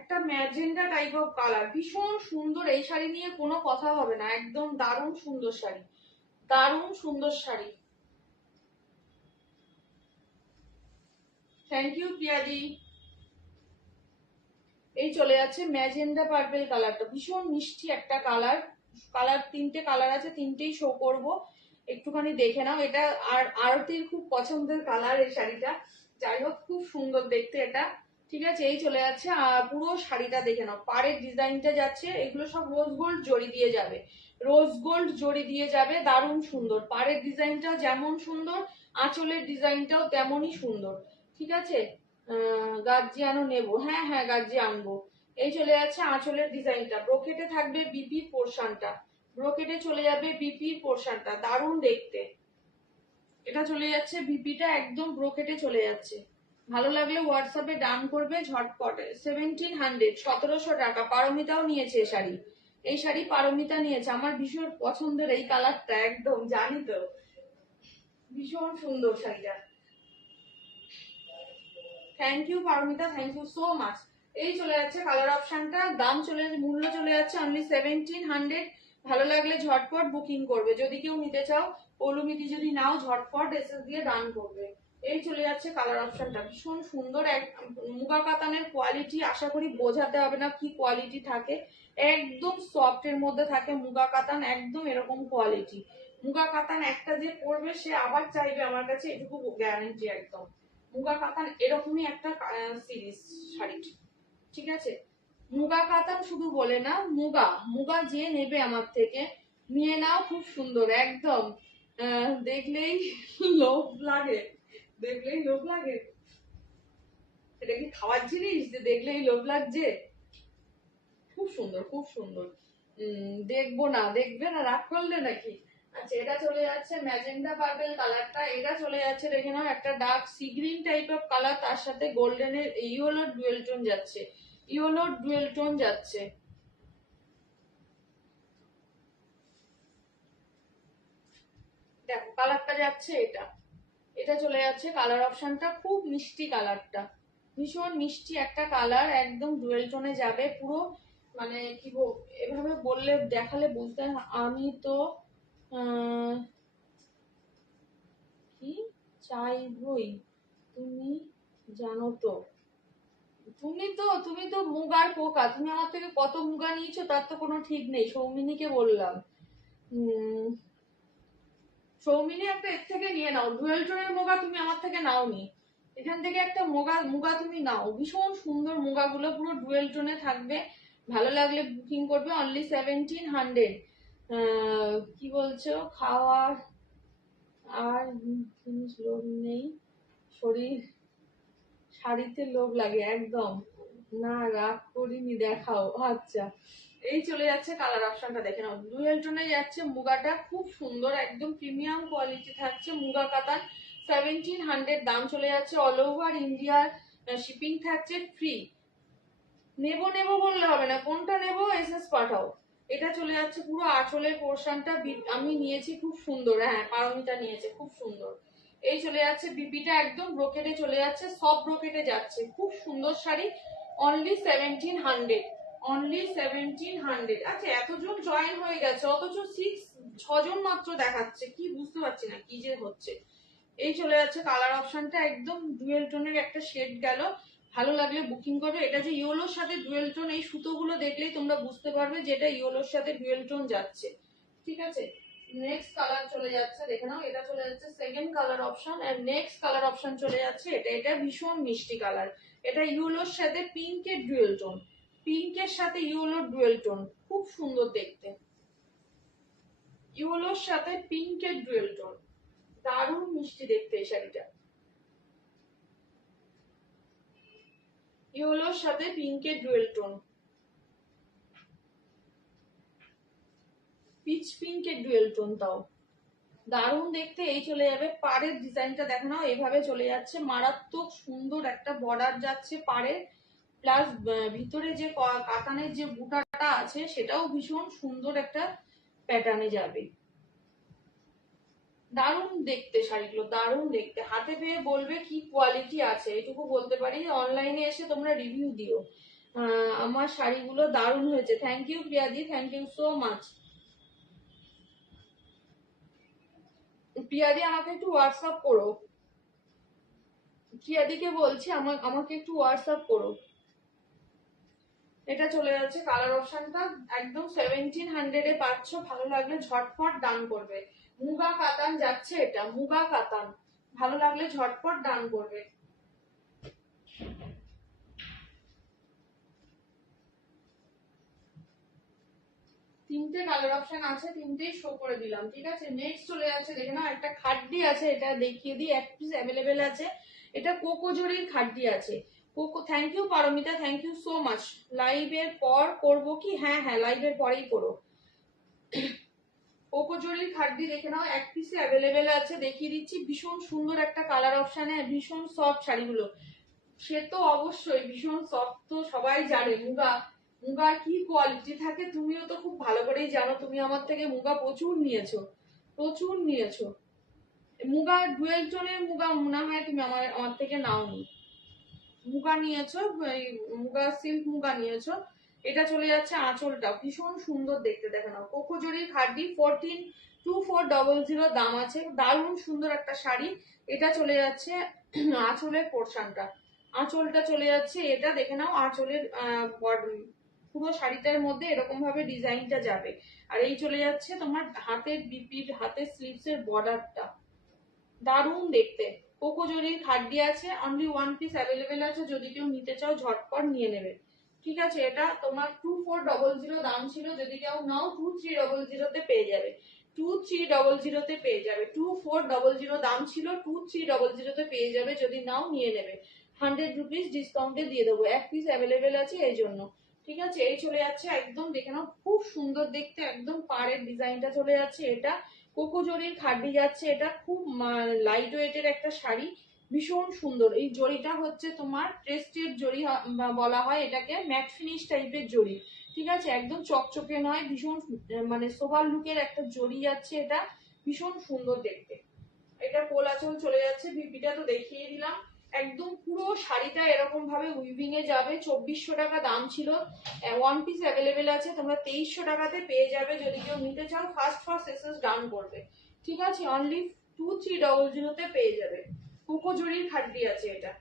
একটা ম্যাজেন্ডা টাইপ অফ কালার, ভীষণ সুন্দর। এই শাড়ি নিয়ে কোনো কথা হবে না, একদম দারুণ সুন্দর শাড়ি, দারুণ সুন্দর শাড়ি। Thank you প্রিয়াদি। এই চলে যাচ্ছে ম্যাজেন্ডা পার্পেল কালারটা, ভীষণ মিষ্টি একটা কালার। কালার তিনটে কালার আছে, তিনটেই শো করব, একটুখানি দেখে নাও। এটা আর আরতির খুব পছন্দের কালার এই শাড়িটা, যাই হোক খুব সুন্দর দেখতে এটা। ঠিক আছে, এই চলে যাচ্ছে পুরো শাড়িটা দেখে নাও, পাড়ের ডিজাইনটা যাচ্ছে, এগুলো সব রোজ গোল্ড জড়ি দিয়ে যাবে, রোজ গোল্ড জড়ি দিয়ে যাবে, দারুণ সুন্দর। পাড়ের ডিজাইনটাও যেমন সুন্দর, আঁচলের ডিজাইনটাও তেমনই সুন্দর। ঠিক আছে, গার্জিয়ানও নেবো, হ্যাঁ হ্যাঁ গার্জি আনবো। এই চলে যাচ্ছে আঁচলের ডিজাইনটা, ব্রোকেটে থাকবে বিপি পোর্শনটা, ব্রোকেটে চলে যাবে বিপি পোর্শনটা, দারুণ দেখতে। এটা চলে যাচ্ছে বিপিটা একদম ব্রোকেটে চলে যাচ্ছে। ভালো লাগলে হোয়াটসঅ্যাপে ডান করবে ঝটপট। 1700, 1700 টাকা। পারমিতাও নিয়েছে শাড়ি, এই শাড়ি পারমিতা নিয়েছে, আমার ভীষণ পছন্দের এই কালারটা, একদম জানি তো, ভীষণ সুন্দর শাড়িটা। Thank you Paramita, thank you so much. এই চলে যাচ্ছে কালার অপশনটা, দাম চলে মূল্য চলে যাচ্ছে অনলি 1700। ভালো লাগলে ঝটপট বুকিং করবে, যদি কেউ নিতে চাও পৌলুমিটি যদি নাও ঝটপট এসএস দিয়ে ডান করবে। এই চলে যাচ্ছে কালার অপশনটা, ভীষণ সুন্দর এক মুগা কাতানের কোয়ালিটি, আশা করি বোঝাতে হবে না কি কোয়ালিটি থাকে, একদম সফট এর মধ্যে থাকে মুগা কাতান, একদম এরকম কোয়ালিটি। মুগা কাতান একটা যে পরবে সে আবার চাইবে আমার কাছে, এটুকু গ্যারান্টি একদম। মুগা কাতান এরকমই একটা সিরিজ শাড়ি, ঠিক আছে। মুগা কাতান শুধু বলে না, মুগা মুগা যে নেবে আমার থেকে নিয়ে নাও, খুব সুন্দর একদম, দেখলেই লোভ লাগে, দেখলেই লোভ লাগে। এটা কি খাওয়ার জিনিস যে দেখলেই লোভ লাগছে? খুব সুন্দর, খুব সুন্দর। দেখবো না, দেখবে না, রাগ করলে নাকি? আচ্ছা, এটা চলে যাচ্ছে ম্যাজেন্ডা পার্পল কালারটা, এটা চলে যাচ্ছে দেখে নাও একটা dark sea green type of colour, তার সাথে গোল্ডেনের ইয়েলো ডুয়েল টোন যাচ্ছে, ইয়েলো ডুয়েল টোন যাচ্ছে। দেখো কালারটা যাচ্ছে এটা, এটা চলে যাচ্ছে কালার অপশনটা, খুব মিষ্টি কালারটা, ভীষণ মিষ্টি একটা কালার, একদম ডুয়েল টোনে যাবে পুরো, মানে কি এভাবে বললে দেখালে বুঝতে, আমি তো কি চাইবই, তুমি জানো তো, তুমি তো মুগার পোকা, তুমি আমার থেকে কত মুগা নিয়েছো তার তো কোনো ঠিক নেই। সৌমিনীকে বললাম, সৌমিনী একটা এর থেকে নিয়ে নাও, ডুয়েল টোনের মুগা তুমি আমার থেকে নাওনি, এখান থেকে একটা মুগা মুগা তুমি নাও, ভীষণ সুন্দর মুগাগুলো পুরো ডুয়েল টোনে থাকবে। ভালো লাগলে বুকিং করবে অনলি 1700। কি বলছো, খাওয়ার আর জিনিস লোভ নেই, শরীর শাড়িতে লোভ লাগে একদম না, রাগ করিনি, দেখাও। আচ্ছা, এই চলে যাচ্ছে কালার অপশনটা, দেখে নাও ডুয়েল টোনে যাচ্ছে, মুগাটা খুব সুন্দর, একদম প্রিমিয়াম কোয়ালিটি থাকছে, মুগা কাতান, 1700 দাম চলে যাচ্ছে, অল ওভার ইন্ডিয়ার শিপিং থাকছে ফ্রি। নেবো নেবো বললে হবে না, কোনটা নেবো এসএস পাঠাও। এটা চলে যাচ্ছে পুরো আঁচলের পোর্শনটা, আমি নিয়েছি খুব সুন্দর, হ্যাঁ পারমিতা নিয়েছে, খুব সুন্দর। এই চলে যাচ্ছে বিপিটা একদম ব্রোকেটে চলে যাচ্ছে, সব ব্রোকেটে যাচ্ছে, খুব সুন্দর শাড়ি, অনলি 1700, অনলি 1700। আচ্ছা, এতজন জয়েন হয়ে গেছে অথচ 6জন মাত্র দেখাচ্ছে, কি বুঝতে পারছি না কি যে হচ্ছে। এই চলে যাচ্ছে কালার অপশনটা, একদম ডুয়েল টোনের একটা শেড গেল, ভালো লাগলে বুকিং করবে। এটা যে ইয়েলোর সাথে ডুয়েল টোন, এই সুতোগুলো দেখলেই তোমরা বুঝতে পারবে যে এটা ইয়েলোর সাথে ডুয়েল টোন যাচ্ছে, ঠিক আছে। নেক্সট কালার চলে যাচ্ছে, দেখে নাও এটা চলে যাচ্ছে সেকেন্ড কালার অপশন, আর নেক্সট কালার অপশন চলে যাচ্ছে এটা, এটা ভীষণ মিষ্টি কালার, এটা ইয়েলোর সাথে পিঙ্কের ডুয়েল টোন, পিঙ্কের সাথে ইয়েলোর ডুয়েল টোন, খুব সুন্দর দেখতে, ইয়েলোর সাথে পিঙ্কের ডুয়েল টোন, দারুণ মিষ্টি দেখতে এই শাড়িটা, ইয়েলোর সাথে পিঙ্কের ডুয়েল টোন, পিচ পিঙ্কের ডুয়েল টোন, তাও দারুণ দেখতে। এই চলে যাবে পাড়ের ডিজাইনটা, দেখো না এভাবে চলে যাচ্ছে, মারাত্মক সুন্দর একটা বর্ডার যাচ্ছে পাড়ের, প্লাস ভিতরে যে কাতানের যে বুটাটা আছে সেটাও ভীষণ সুন্দর একটা প্যাটার্নে যাবে, দারুণ দেখতে শাড়িগুলো, দারুণ দেখতে, হাতে পেয়ে বলবে কি কোয়ালিটি আছে, এটুকু বলতে পারি। অনলাইনে এসে তোমরা রিভিউ দিও, আমার শাড়িগুলো দারুণ হয়েছে। থ্যাংক ইউ প্রিয়াদি, থ্যাংক ইউ সো মাচ। প্রিয়াদি আমাকে একটু হোয়াটসঅ্যাপ করো, প্রিয়াদিকে বলছি আমাকে একটু হোয়াটসঅ্যাপ করো। এটা চলে যাচ্ছে কালার অপশনটা, একদম 1700 পাচ্ছ, ভালো লাগলে ঝটপট ডান করবে। মুগা কাতান যাচ্ছে এটা, মুগা কাতান, ভালো লাগলে ঝটপট ডান করবে। তিনটে কালার অপশন আছে, তিনটেই শো করে দিলাম, ঠিক আছে। নেক্সট চলে যাচ্ছে, দেখে নাও একটা খাড্ডি আছে, এটা দেখিয়ে দিই, এক পিস অ্যাভেলেবেল আছে, এটা কোকো জরির খাড্ডি আছে, কোকো। Thank you Paramita, thank you so much. লাইভের পর করবো কি? হ্যাঁ হ্যাঁ, লাইভের পরেই করো। কোকো জরির খাড্ডি দেখে নাও, এক পিসে অ্যাভেলেবেল আছে, দেখিয়ে দিচ্ছি, ভীষণ সুন্দর একটা কালার অপশানে, ভীষণ সফট শাড়িগুলো, সে তো অবশ্যই ভীষণ সফট, তো সবাই জানে মুগা, মুগার কি কোয়ালিটি থাকে তুমিও তো খুব ভালো করেই জানো, তুমি আমার থেকে মুগা প্রচুর নিয়েছো, প্রচুর নিয়েছো। মুগা দু একজনের মুগা মনে হয় তুমি আমার থেকে নাওনি। মুগা নিয়েছো, মুগা সিল্ক মুগা নিয়েছো। এটা চলে যাচ্ছে আঁচলটা, ভীষণ সুন্দর দেখতে, দেখে নাও। কোকোজরির খাড্ডি 142400 দাম আছে, দারুণ সুন্দর একটা শাড়ি। এটা চলে যাচ্ছে আঁচলের পোর্শনটা, আঁচলটা চলে যাচ্ছে এটা, দেখে নাও আঁচলের পুরো শাড়িটার মধ্যে এরকম ভাবে ডিজাইনটা যাবে। আর এই চলে যাচ্ছে তোমার হাতের বিপির, হাতের স্লিভস এর বর্ডারটা, দারুণ দেখতে। কোকোজরির খাড্ডি আছে, অনলি ওয়ান পিস অ্যাভেলেবেল আছে, যদি কেউ নিতে চাও ঝটপট নিয়ে নেবে। ঠিক আছে, এটা তোমার 2400 দাম ছিল, যদি কেউ নাও 2300 তে পেয়ে যাবে, 2300 তে পেয়ে যাবে। 2400 দাম ছিল, 2300 তে পেয়ে যাবে, যদি নাও নিয়ে নেবে। 100 রুপিস ডিসকাউন্টে দিয়ে দেবো, এক পিস অ্যাভেলেবেল আছে এই জন্য। ঠিক আছে, এই চলে যাচ্ছে একদম, দেখে নাও খুব সুন্দর দেখতে, একদম পাড়ের ডিজাইনটা চলে যাচ্ছে। এটা কোকোজরির খাড্ডি যাচ্ছে, এটা খুব লাইট ওয়েটের একটা শাড়ি, ভীষণ সুন্দর। এই জরিটা হচ্ছে তোমার প্রেস্টেড জরি বলা হয় এটাকে, ম্যাট ফিনিশ টাইপের জরি। ঠিক আছে, একদম চকচকে নয়, ভীষণ মানে সোবার লুকের একটা জরি যাচ্ছে, এটা ভীষণ সুন্দর দেখতে। এটা কোল আঁচল চলে যাচ্ছে, বিপিটা তো দেখিয়ে দিলাম। একদম পুরো শাড়িটা এরকম ভাবে উইভিং এ যাবে। 2400 টাকা দাম ছিল, ওয়ান পিস অ্যাভেলেবেল আছে, তোমরা 2300 টাকাতে পেয়ে যাবে। যদি কেউ নিতে চাও ফার্স্ট এসএস ডান করবে। ঠিক আছে, অনলি 2300 তে পেয়ে যাবে। কোকোজরির খাড্ডি আছে এটা।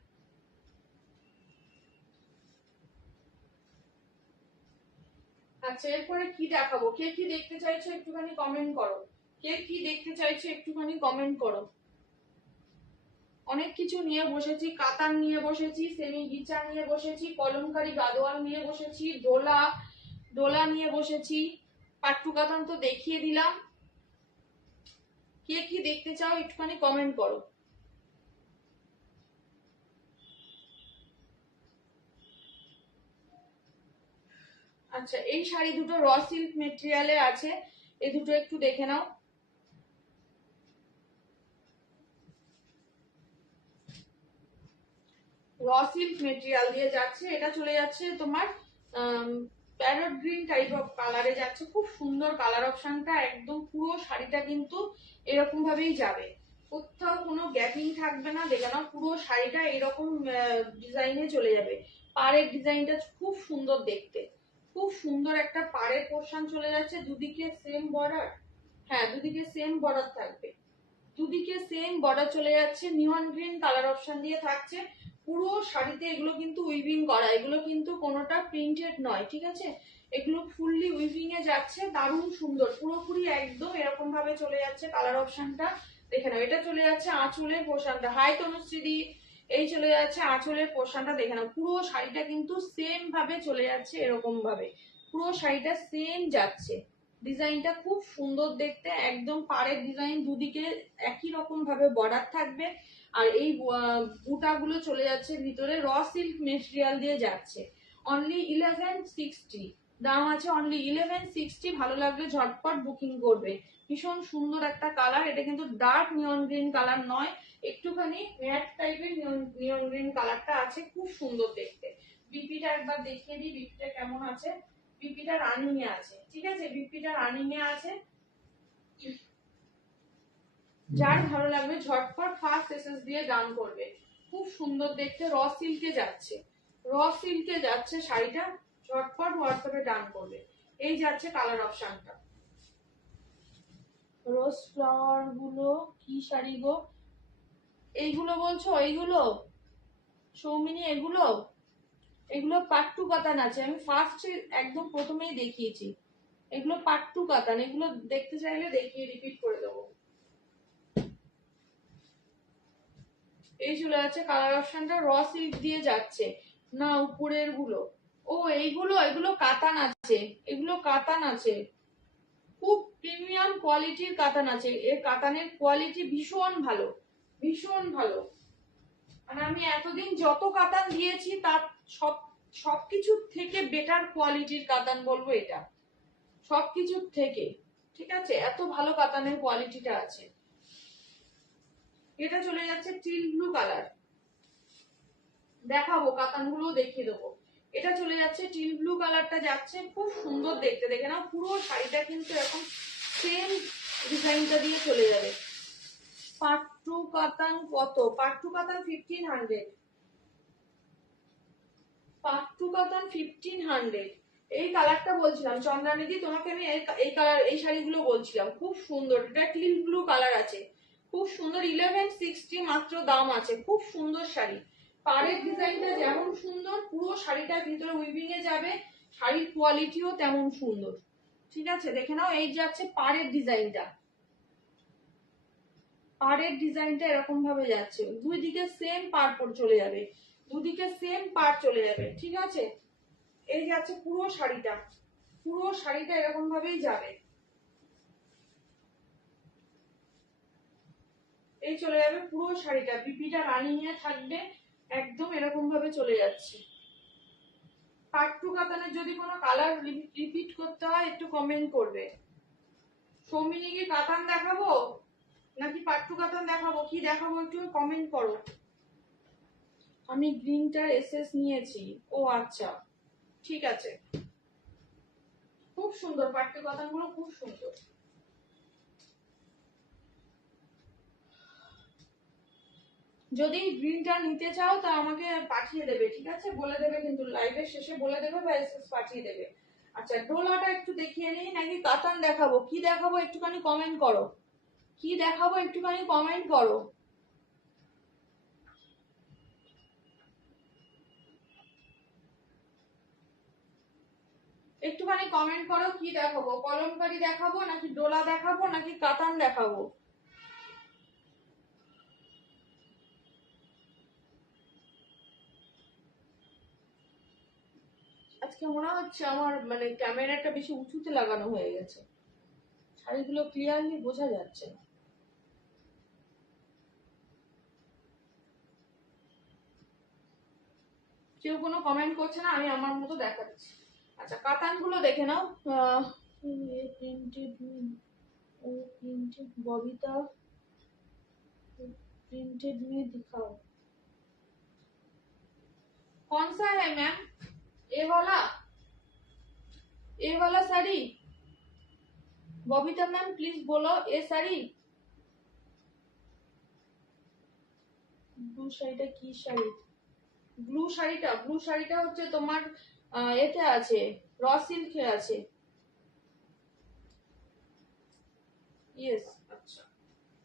আচ্ছা, এরপরে কি দেখাবো? কে কি দেখতে চাইছো একটুখানি কমেন্ট করো, কে কি দেখতে চাইছো একটুখানি কমেন্ট করো। অনেক কিছু নিয়ে বসেছি, কাতান নিয়ে বসেছি, সেমি গিচা নিয়ে বসেছি, কলমকারি গাদোয়াল নিয়ে বসেছি, ডোলা ডোলা নিয়ে বসেছি, পাট্টু কাতান তো দেখিয়ে দিলাম। কে কি দেখতে চাও একটুখানি কমেন্ট করো। আচ্ছা, এই শাড়ি দুটো র সিল্ক মেটেরিয়ালে আছে, এই দুটো একটু দেখে নাও। র সিল্ক মেটেরিয়াল দিয়ে যাচ্ছে, এটা চলে যাচ্ছে তোমার প্যারট গ্রিন টাইপ অফ কালারে যাচ্ছে, খুব সুন্দর কালার অপশনটা, একদম পুরো শাড়িটা কিন্তু এরকম ভাবেই যাবে, কোথাও কোনো গ্যাপিং থাকবে না। দেখে নাও পুরো শাড়িটা এরকম ডিজাইনে চলে যাবে। পাড়ের ডিজাইনটা খুব সুন্দর দেখতে, খুব সুন্দর একটা পাড়ের পোর্শন চলে যাচ্ছে, দুদিকে সেম বর্ডার। হ্যাঁ, দুদিকে সেম বর্ডার থাকবে, দুদিকে সেম বর্ডার চলে যাচ্ছে, নিয়ন গ্রিন কালার অপশন দিয়ে থাকছে পুরো শাড়িতে। এগুলো কিন্তু উইভিং করা, এগুলো কিন্তু কোনোটা প্রিন্টেড নয়। ঠিক আছে, এগুলো ফুললি উইভিং এ যাচ্ছে, দারুণ সুন্দর, পুরোপুরি একদম এরকম ভাবে চলে যাচ্ছে কালার অপশনটা। দেখে নাও, এটা চলে যাচ্ছে আঁচলের পোর্শনটা, হাই তনুশ্রী, এই চলে যাচ্ছে আঁচলের পোর্শনটা। দেখে নাও পুরো শাড়িটা কিন্তু সেম ভাবে চলে যাচ্ছে, এরকম ভাবে পুরো শাড়িটা সেম যাচ্ছে। ডিজাইনটা খুব সুন্দর দেখতে, একদম পাড়ের ডিজাইন, দুদিকে একই রকম ভাবে বর্ডার থাকবে। আর এই বুটাগুলো চলে যাচ্ছে ভিতরে, র সিল্ক মেটেরিয়াল দিয়ে যাচ্ছে। অনলি 1160 দাম আছে, অনলি 1160। ভালো লাগলে ঝটপট বুকিং করবে। ভীষণ সুন্দর একটা কালার, এটা কিন্তু ডার্ক নিয়ন গ্রিন কালার নয়, একটুখানি ম্যাট টাইপের নিয়ন গ্রিন কালারটা আছে, খুব সুন্দর দেখতে। বিপিটা একবার দেখিয়ে দিই, বিপিটা কেমন আছে। বিপিটা রানিং এ আছে। ঠিক আছে, বিপিটা রানিং এ আছে। যার ভালো লাগবে ঝটপট ফার্স্ট এসএস দিয়ে ডান করবে। খুব সুন্দর দেখতে, র সিল্কে যাচ্ছে, র সিল্কে যাচ্ছে শাড়িটা, ঝটপট হোয়াটসঅ্যাপে ডান করবে। এই যাচ্ছে কালার অপশনটা। রোজ ফ্লাওয়ার গুলো কি শাড়ি গো? এইগুলো বলছো? এইগুলো সৌমিনী, এগুলো এগুলো পাট্টু কাতান আছে, আমি ফার্স্ট একদম প্রথমেই দেখিয়েছি। এগুলো পাট্টু কাতান, এগুলো দেখতে চাইলে দেখিয়ে রিপিট করে দেবো। এই চলে যাচ্ছে কালার অপশনটা, র সিল্ক দিয়ে যাচ্ছে না উপরের গুলো। ও এইগুলো, এগুলো কাতান আছে, এগুলো কাতান আছে, খুব প্রিমিয়াম কোয়ালিটির কাতান আছে। এর কাতানের কোয়ালিটি ভীষণ ভালো, ভীষণ ভালো। মানে আমি এতদিন যত কাতান দিয়েছি তার সব সবকিছুর থেকে বেটার কোয়ালিটির কাতান বলবো এটা, সবকিছুর থেকে। ঠিক আছে, এত ভালো কাতানের কোয়ালিটিটা আছে। এটা চলে যাচ্ছে টিল ব্লু কালার, দেখাবো কাতানগুলো দেখিয়ে দেবো। এটা চলে যাচ্ছে টিল ব্লু কালারটা যাচ্ছে, খুব সুন্দর দেখতে, দেখে নাও পুরো শাড়িটা কিন্তু এরকম সেম ডিজাইনটা দিয়ে চলে যাবে। পাট্টু কাতান কত? পাট্টু কাতান 1500, পাট্টু কাতান 1500। এই কালারটা বলছিলাম চন্দ্রানিধি তোমাকে, আমি এই কালার এই শাড়িগুলো বলছিলাম, খুব সুন্দর। এটা টিল ব্লু কালার আছে, খুব সুন্দর। 1160 মাত্র দাম আছে, খুব সুন্দর শাড়ি। পাড়ের ডিজাইনটা যেমন সুন্দর, পুরো শাড়িটা ভিতরে উইভিং এ যাবে, শাড়ির কোয়ালিটিও তেমন সুন্দর। ঠিক আছে, দেখে নাও এই যাচ্ছে পাড়ের ডিজাইনটা, পাড়ের ডিজাইনটা এরকম ভাবে যাচ্ছে, দুই দিকে সেম পাড় পর চলে যাবে, দুদিকে সেম পাড় চলে যাবে। ঠিক আছে, এই যাচ্ছে পুরো শাড়িটা, পুরো শাড়িটা এরকম ভাবেই যাবে, এই চলে যাবে পুরো শাড়িটা, বিপিটা রানিং এ থাকবে, একদম এরকম ভাবে চলে যাচ্ছে। পাট্টু কাতানের যদি কোনো কালার রিপিট করতে হয় একটু কমেন্ট করবে। সৌমিনী কি কাতান দেখাবো নাকি পাট্টু কাতান দেখাবো, কি দেখাবো একটু কমেন্ট করো। আমি গ্রিনটার এসএস নিয়েছি। ও আচ্ছা, ঠিক আছে, খুব সুন্দর, পাট্টু কাতানগুলো খুব সুন্দর। যদি গ্রিনটা নিতে চাও তা আমাকে পাঠিয়ে দেবে, ঠিক আছে, বলে দেবে, কিন্তু লাইভের শেষে বলে দেবে বা এসএস পাঠিয়ে দেবে। আচ্ছা, ডোলাটা একটু দেখিয়ে নিই নাকি কাতান দেখাবো, কি দেখাবো একটুখানি কমেন্ট করো, কি দেখাবো একটুখানি কমেন্ট করো। একটুখানি কমেন্ট করো কি দেখাবো, কলমকারি দেখাবো নাকি ডোলা দেখাবো নাকি কাতান দেখাবো। আজকে মনে হচ্ছে আমার মানে ক্যামেরাটা বেশি উঁচুতে লাগানো হয়ে গেছে, শাড়িগুলো ক্লিয়ারলি বোঝা যাচ্ছে না। কেউ কোনো কমেন্ট করছে না, আমি আমার মতো দেখাচ্ছি। আচ্ছা, কাতানগুলো দেখে নাও। प्रिंटेड में प्रिंटेड बबीता प्रिंटेड में दिखाओ कौन सा है मैम, ये वाला साड़ी। बबीता मैम प्लीज बोलो, ये साड़ी ব্লু শাড়িটা কি শাড়ি? ব্লু শাড়িটা হচ্ছে তোমার এতে আছে, র সিল্কে আছে। यस, अच्छा,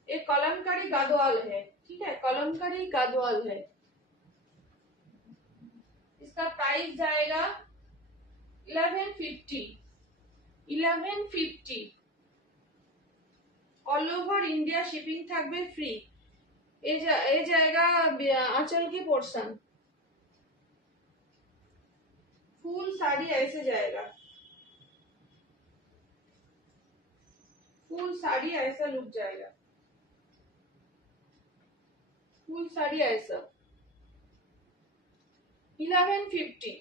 ये कलमकारी गादोआल है, ठीक है, कलमकारी गादोआल है। इसका प्राइस जाएगा 1150, 1150। ऑल ओवर इंडिया शिपिंग থাকবে ফ্রি। এই জায়গা आंचल की पोर्शन, फुल साड़ी ऐसे जाएगा, फुल साड़ी ऐसा लुक जाएगा, फुल साड़ी ऐसा 1150,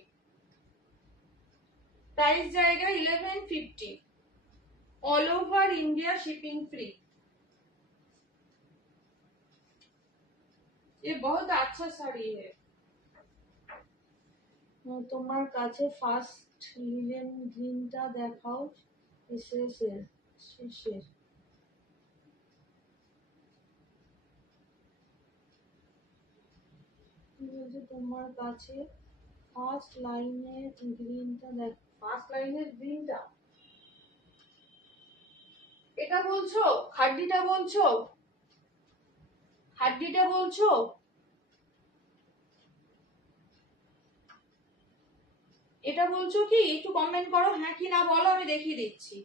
प्राइस जाएगा 1150, all over India shipping free. ये बहुत अच्छा साड़ी है। তোমার কাছে ফার্স্ট লিলেন গ্রিনটা দেখাও শেষের শেষের। তোমার কাছে ফার্স্ট লাইনের গ্রিনটা দেখ, ফার্স্ট লাইনের গ্রিনটা এটা বলছো? হাড্ডিটা বলছো? হাড্ডিটা বলছো? এটা বলছো কি? একটু কমেন্ট করো, হ্যাঁ কি না বলো, আমি দেখিয়ে দিচ্ছি।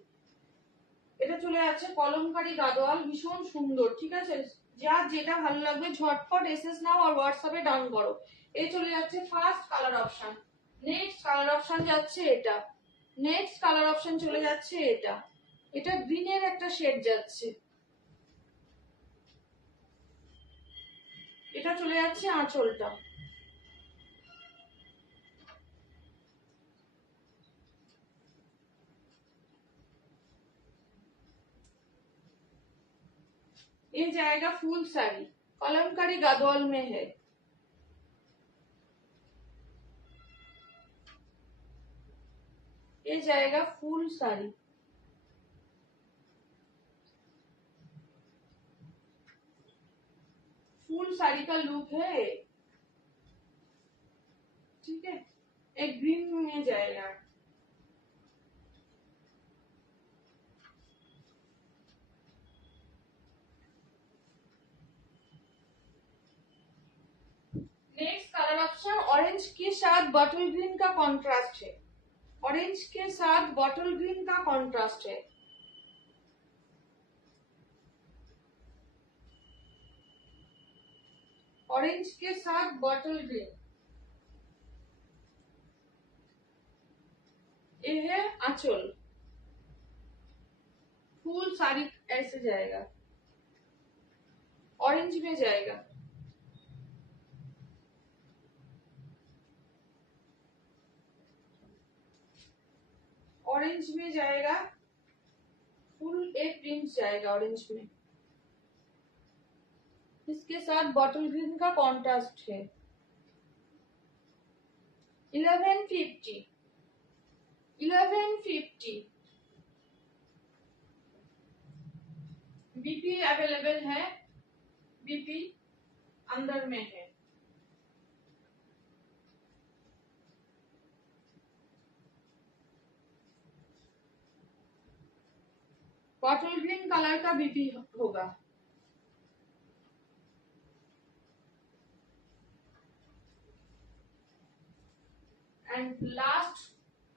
এটা চলে যাচ্ছে কলমকারি গাদোয়াল, ভীষণ সুন্দর। ঠিক আছে, যার যেটা ভালো লাগবে ঝটপট এসএস নাও আর হোয়াটসঅ্যাপে ডান করো। এই চলে যাচ্ছে first colour option. Next colour option যাচ্ছে এটা, নেক্সট কালার অপশন চলে যাচ্ছে এটা, এটা গ্রিনের একটা শেড যাচ্ছে, এটা চলে যাচ্ছে আঁচলটা। ये जाएगा फुल साड़ी, कलमकारी गादोल में है। ये जाएगा फुल साड़ी, फुल साड़ी का लुक है, ठीक है। एक ग्रीन में जाएगा, नेक्स्ट कलर ऑप्शन ऑरेंज के साथ बॉटल ग्रीन का कॉन्ट्रास्ट है, ऑरेंज के साथ बॉटल ग्रीन का कॉन्ट्रास्ट है। ऑरेंज के साथ बॉटल ग्रीन, ये है आंचल, फुल साड़ी ऐसे जाएगा, ऑरेंज में जाएगा, ऑरेंज में जाएगा, फुल एक प्रिंट जाएगा ऑरेंज में, इसके साथ बॉटल ग्रीन का कॉन्ट्रास्ट है। 1150, 1150 बीपी अवेलेबल है, बीपी अंदर में है। बॉटल ग्रीन कलर का बीपी होगा। And last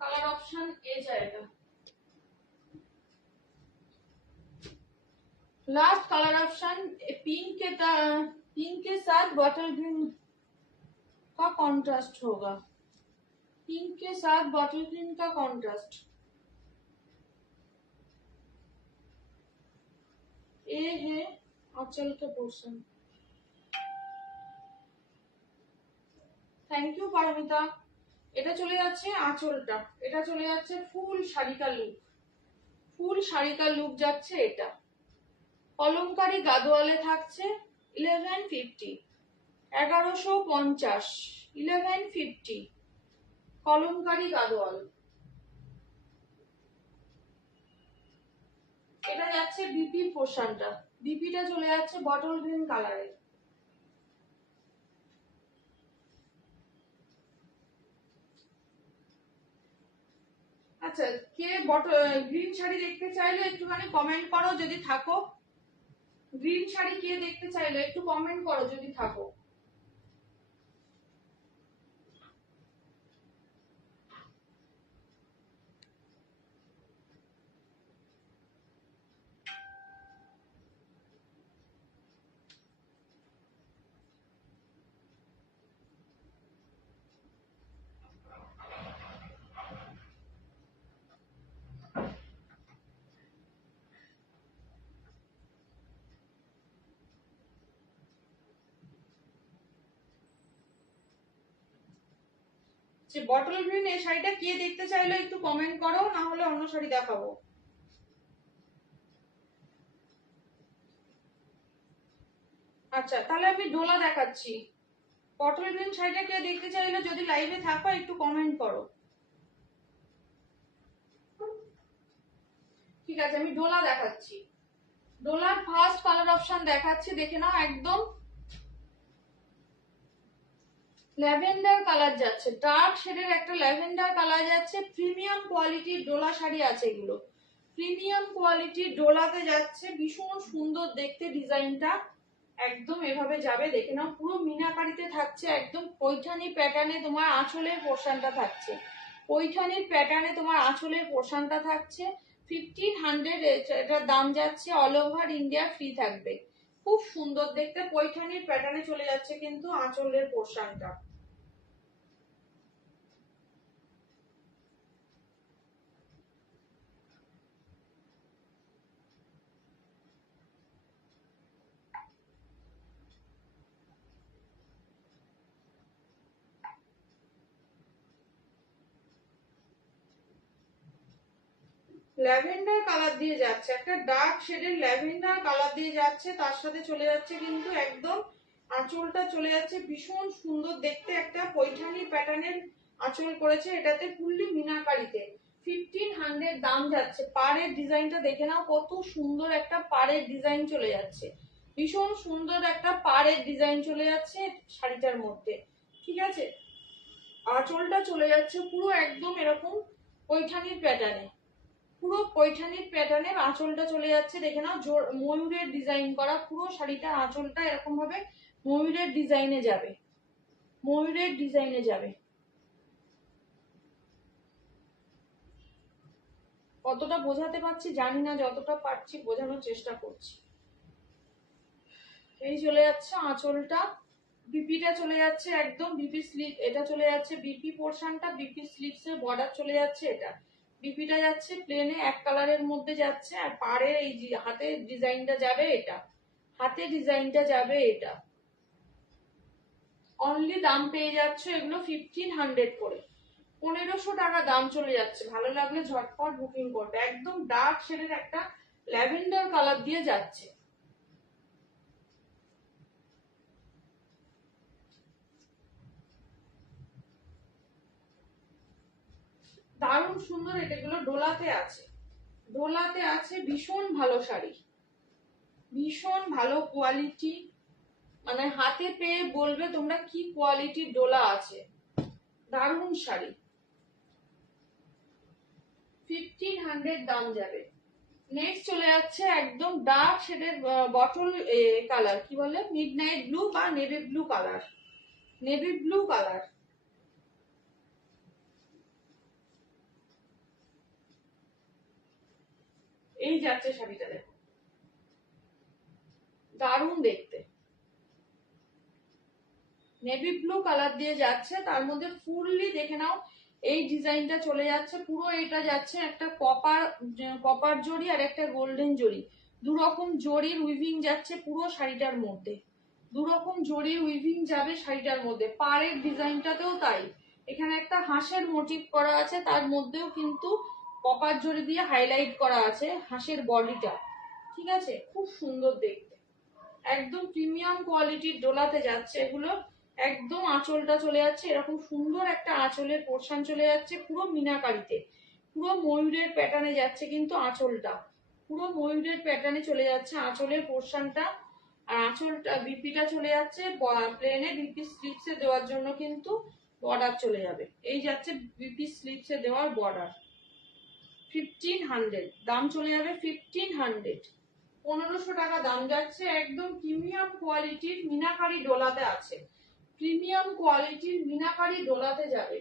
colour option A जाएगा, लास्ट कलर ऑप्शन पिंक के साथ बॉटल ग्रीन का कॉन्ट्रास्ट होगा, पिंक के साथ बॉटल ग्रीन का कॉन्ट्रास्ट। ये है आंचल का पोर्शन। Thank you Paramita. এটা চলে যাচ্ছে আঁচলটা, এটা চলে যাচ্ছে ফুল শাড়িকা লুক, ফুল শাড়িকা লুক যাচ্ছে এটা। কলমকারী গাদোয়ালে থাকছে 1150, 1150, 1150 কলমকারী গাদোয়াল। এটা যাচ্ছে বিপি পোর্শনটা, বিপিটা চলে যাচ্ছে বটল গ্রিন কালারে। আচ্ছা, কে গ্রিন শাড়ি দেখতে চাইলে একটুখানি কমেন্ট করো যদি থাকো, গ্রিন শাড়ি কে দেখতে চাইলে একটু কমেন্ট করো যদি থাকো। যে বটল গ্রিন এই শাড়িটা কে দেখতে চাইলো একটু কমেন্ট করো, না হলে অন্য শাড়ি দেখাবো। আচ্ছা, তাহলে আমি ডোলা দেখাচ্ছি। বটল গ্রিন শাড়িটা কে দেখতে চাইলো যদি লাইভে থাকো একটু কমেন্ট করো। ঠিক আছে, আমি ডোলা দেখাচ্ছি। ডোলার ফার্স্ট কালার অপশন দেখাচ্ছি, দেখে নাও। একদম ল্যাভেন্ডার কালার যাচ্ছে, ডার্ক শেডের একটা ল্যাভেন্ডার কালার যাচ্ছে। প্রিমিয়াম কোয়ালিটির ডোলা শাড়ি আছে এগুলো, প্রিমিয়াম কোয়ালিটির ডোলাতে যাচ্ছে। ভীষণ সুন্দর দেখতে ডিজাইনটা, একদম এভাবে যাবে, দেখে নাও। পুরো মিনাকারিতে থাকছে, একদম পৈঠানি প্যাটার্নে তোমার আঁচলের পোর্শনটা থাকছে, পৈঠানির প্যাটার্নে তোমার আঁচলের পোর্শনটা থাকছে। 1500 এটার দাম যাচ্ছে, অল ওভার ইন্ডিয়া ফ্রি থাকবে। খুব সুন্দর দেখতে পৈঠানির প্যাটার্নে চলে যাচ্ছে কিন্তু আঁচলের পোর্শনটা। ল্যাভেন্ডার কালার দিয়ে যাচ্ছে, একটা ডার্ক শেডের ল্যাভেন্ডার কালার দিয়ে যাচ্ছে, তার সাথে চলে যাচ্ছে কিন্তু একদম আঁচলটা চলে যাচ্ছে ভীষণ সুন্দর দেখতে, একটা পৈঠানি প্যাটার্নের আঁচল করেছে, এটাতে ফুললি মিনাকারিতে। 1500 দাম যাচ্ছে। পাড়ের ডিজাইনটা দেখে নাও, কত সুন্দর একটা পাড়ের ডিজাইন চলে যাচ্ছে, ভীষণ সুন্দর একটা পাড়ের ডিজাইন চলে যাচ্ছে শাড়িটার মধ্যে। ঠিক আছে, আঁচলটা চলে যাচ্ছে পুরো একদম এরকম পৈঠানির প্যাটার্নে, পুরো পৈঠানির প্যাটার্নের আঁচলটা চলে যাচ্ছে। দেখে নাও, ময়ূরের ডিজাইন করা পুরো শাড়িটা, আঁচলটা এরকম ভাবে ময়ূরের ডিজাইনে যাবে, ময়ূরের ডিজাইনে যাবে। কতটা বোঝাতে পারছি জানি না, যতটা পারছি বোঝানোর চেষ্টা করছি। এই চলে যাচ্ছে আঁচলটা, বিপিটা চলে যাচ্ছে একদম, বিপি স্লিভ এটা চলে যাচ্ছে, বিপি পোর্শনটা, বিপি স্লিভস এর বর্ডার চলে যাচ্ছে, এটা বিপিটা যাচ্ছে প্লেনে এক কালারের মধ্যে যাচ্ছে, আর পাড়ের এই হাতে ডিজাইনটা যাবে, এটা হাতে ডিজাইনটা যাবে, এটা অনলি দাম পেয়ে যাচ্ছে এগুলো 1500 করে, 1500 টাকা দাম চলে যাচ্ছে। ভালো লাগলে ঝটপট বুকিং করবে। একদম ডার্ক শেডের একটা ল্যাভেন্ডার কালার দিয়ে যাচ্ছে, দারুণ সুন্দর। এটাগুলো ডোলাতে আছে, ডোলাতে আছে, ভীষণ ভালো শাড়ি, ভীষণ ভালো কোয়ালিটি, মানে হাতে পেয়ে বলবে তোমরা কি কোয়ালিটির ডোলা আছে, দারুণ শাড়ি। 1500 দাম যাবে। নেক্সট চলে যাচ্ছে একদম ডার্ক শেডের বটল কালার, কি বলে, মিডনাইট ব্লু বা navy blue colour, navy blue colour. এই যাচ্ছে শাড়িটা, দেখো দারুণ দেখতে, নেভি ব্লু কালার দিয়ে যাচ্ছে, তার মধ্যে ফুললি দেখে নাও এই ডিজাইনটা চলে যাচ্ছে পুরো, এটা যাচ্ছে একটা কপার, কপার জড়ি আর একটা গোল্ডেন জড়ি, দুরকম জড়ির উইভিং যাচ্ছে পুরো শাড়িটার মধ্যে, দুরকম জড়ির উইভিং যাবে শাড়িটার মধ্যে। পাড়ের ডিজাইনটাতেও তাই, এখানে একটা হাঁসের মোটিভ করা আছে, তার মধ্যেও কিন্তু কপার জড়ি দিয়ে হাইলাইট করা আছে হাঁসের বডিটা। ঠিক আছে, খুব সুন্দর দেখতে, একদম প্রিমিয়াম কোয়ালিটির ডোলাতে যাচ্ছে এগুলো। একদম আঁচলটা চলে যাচ্ছে এরকম সুন্দর একটা আঁচলের পোর্শন চলে যাচ্ছে পুরো মিনাকারিতে, পুরো ময়ূরের প্যাটার্নে যাচ্ছে, কিন্তু আঁচলটা পুরো ময়ূরের প্যাটার্নে চলে যাচ্ছে আঁচলের পোর্শনটা, আর আঁচলটা বিপিটা চলে যাচ্ছে প্লেনে, বিপি স্লিপসে দেওয়ার জন্য কিন্তু বর্ডার চলে যাবে, এই যাচ্ছে বিপি স্লিপসে দেওয়ার বর্ডার। 1500 দাম চলে যাবে, 1500, 1500 টাকা দাম যাচ্ছে। একদম প্রিমিয়াম কোয়ালিটির মিনাকারি ডোলাতে আছে, প্রিমিয়াম কোয়ালিটির মিনাকারি ডোলাতে যাবে।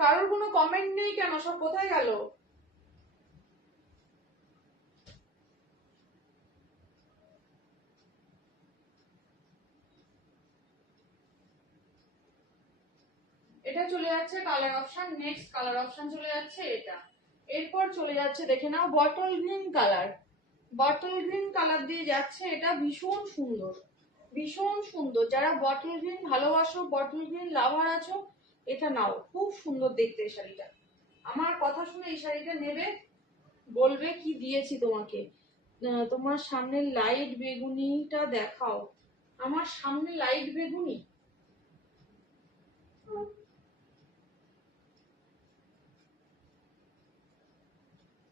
কারোর কোনো কমেন্ট নেই কেন, সব কোথায় গেল? এটা চলে যাচ্ছে colour option, next colour option চলে যাচ্ছে এটা, এরপর চলে যাচ্ছে দেখে নাও bottle green colour, bottle green colour দিয়ে যাচ্ছে, এটা ভীষণ সুন্দর, ভীষণ সুন্দর। যারা বটল গ্রিন ভালোবাসো, বটল গ্রিন লাভার আছো, এটা নাও, খুব সুন্দর দেখতে এই শাড়িটা। আমার কথা শুনে এই শাড়িটা নেবে, বলবে কি দিয়েছি তোমাকে। তোমার সামনে লাইট বেগুনিটা দেখাও, আমার সামনে লাইট বেগুনি,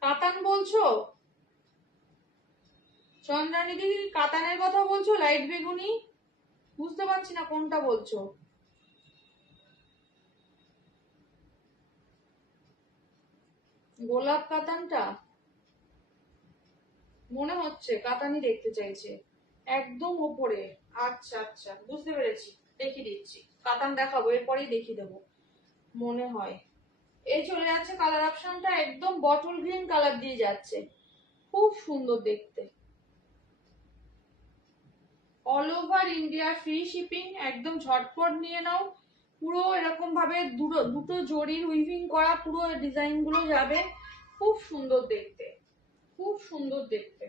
কাতান বলছো? চন্দ্রানী দিদি কাতানের কথা বলছো, লাইট বেগুনি বুঝতে পারছি না কোনটা বলছো। গোলাপ কাতানটা মনে হচ্ছে, কাতানি দেখতে চাইছে একদম ওপরে। আচ্ছা আচ্ছা, বুঝতে পেরেছি, দেখিয়ে দিচ্ছি, কাতান দেখাবো এরপরেই দেখিয়ে দেবো মনে হয়। এই চলে যাচ্ছে কালার অপশনটা, একদম বটল গ্রিন কালার দিয়ে যাচ্ছে, খুব সুন্দর দেখতে। All over India free shipping, একদম ঝটপট নিয়ে নাও। পুরো এরকম ভাবে দুটো জরির উইভিং করা পুরো ডিজাইন গুলো যাবে, খুব সুন্দর দেখতে, খুব সুন্দর দেখতে।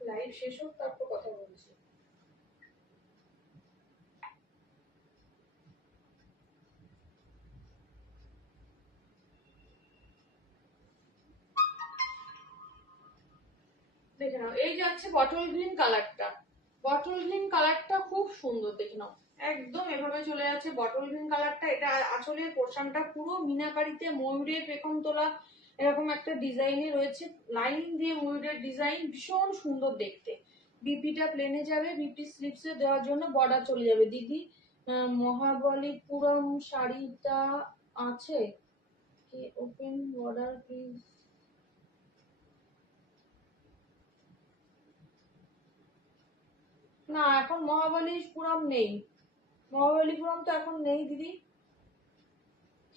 লাইভ শেষ হোক তারপর কথা বলছি। দেখে নাও, এই যে আছে বটল গ্রিন কালারটা, বটল গ্রিন কালারটা খুব সুন্দর, দেখে নাও একদম এভাবে চলে যাচ্ছে বটল গ্রিন কালারটা। এটা আঁচলের পোর্শনটা পুরো মিনাকারিতে ময়ূরের পেখম তোলা এরকম একটা ডিজাইনে রয়েছে, লাইন দিয়ে ময়ূরের ডিজাইন, ভীষণ সুন্দর দেখতে। বিপিটা প্লেনে যাবে, বিপি স্লিপসে দেওয়ার জন্য বর্ডার চলে যাবে। দিদি মহাবলীপুরম শাড়িটা আছে কি? Open border please. না, এখন মহাবলীপুরম নেই, মহাবলীপুরম তো এখন নেই দিদি।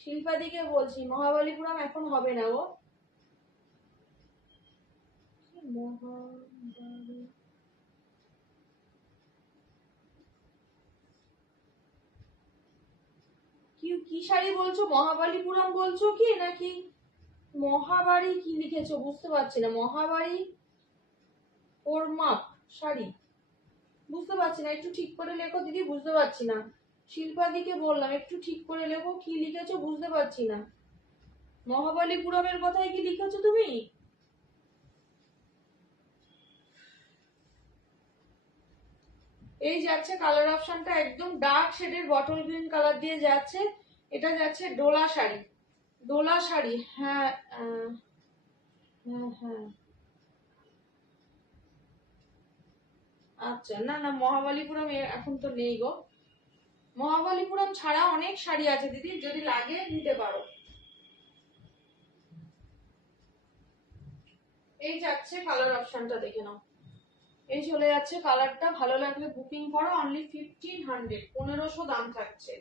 শিল্পাদিকে বলছি মহাবলীপুরম এখন হবে না গো। কি কি শাড়ি বলছো? মহাবলীপুরম বলছো কি নাকি মহাবাড়ি কি লিখেছো বুঝতে পারছি না। মহাবাড়ি ওরমাপ শাড়ি বুঝতে পারছি না, একটু ঠিক করে লেখো দিদি, বুঝতে পারছি না। শিল্পাদিকে বললাম একটু ঠিক করে লেখো, কি লিখেছো বুঝতে পারছি না। মহাবলীপুরমের কথাই কি লিখেছো তুমি? এই যাচ্ছে কালার অপশনটা একদম ডার্ক শেডের বটল গ্রিন কালার দিয়ে যাচ্ছে। এটা যাচ্ছে ডোলা শাড়ি, ডোলা শাড়ি। হ্যাঁ হ্যাঁ হ্যাঁ, আচ্ছা। না না, মহাবলীপুরম এখন তো নেই গো। মহাবলীপুরম ছাড়া অনেক শাড়ি আছে দিদি, যদি লাগে নিতে পারো। এই যাচ্ছে কালার অপশনটা, দেখে নাও। এই চলে যাচ্ছে কালারটা, ভালো লাগলে বুকিং করো। অনলি 1500, 1500 দাম থাকছে,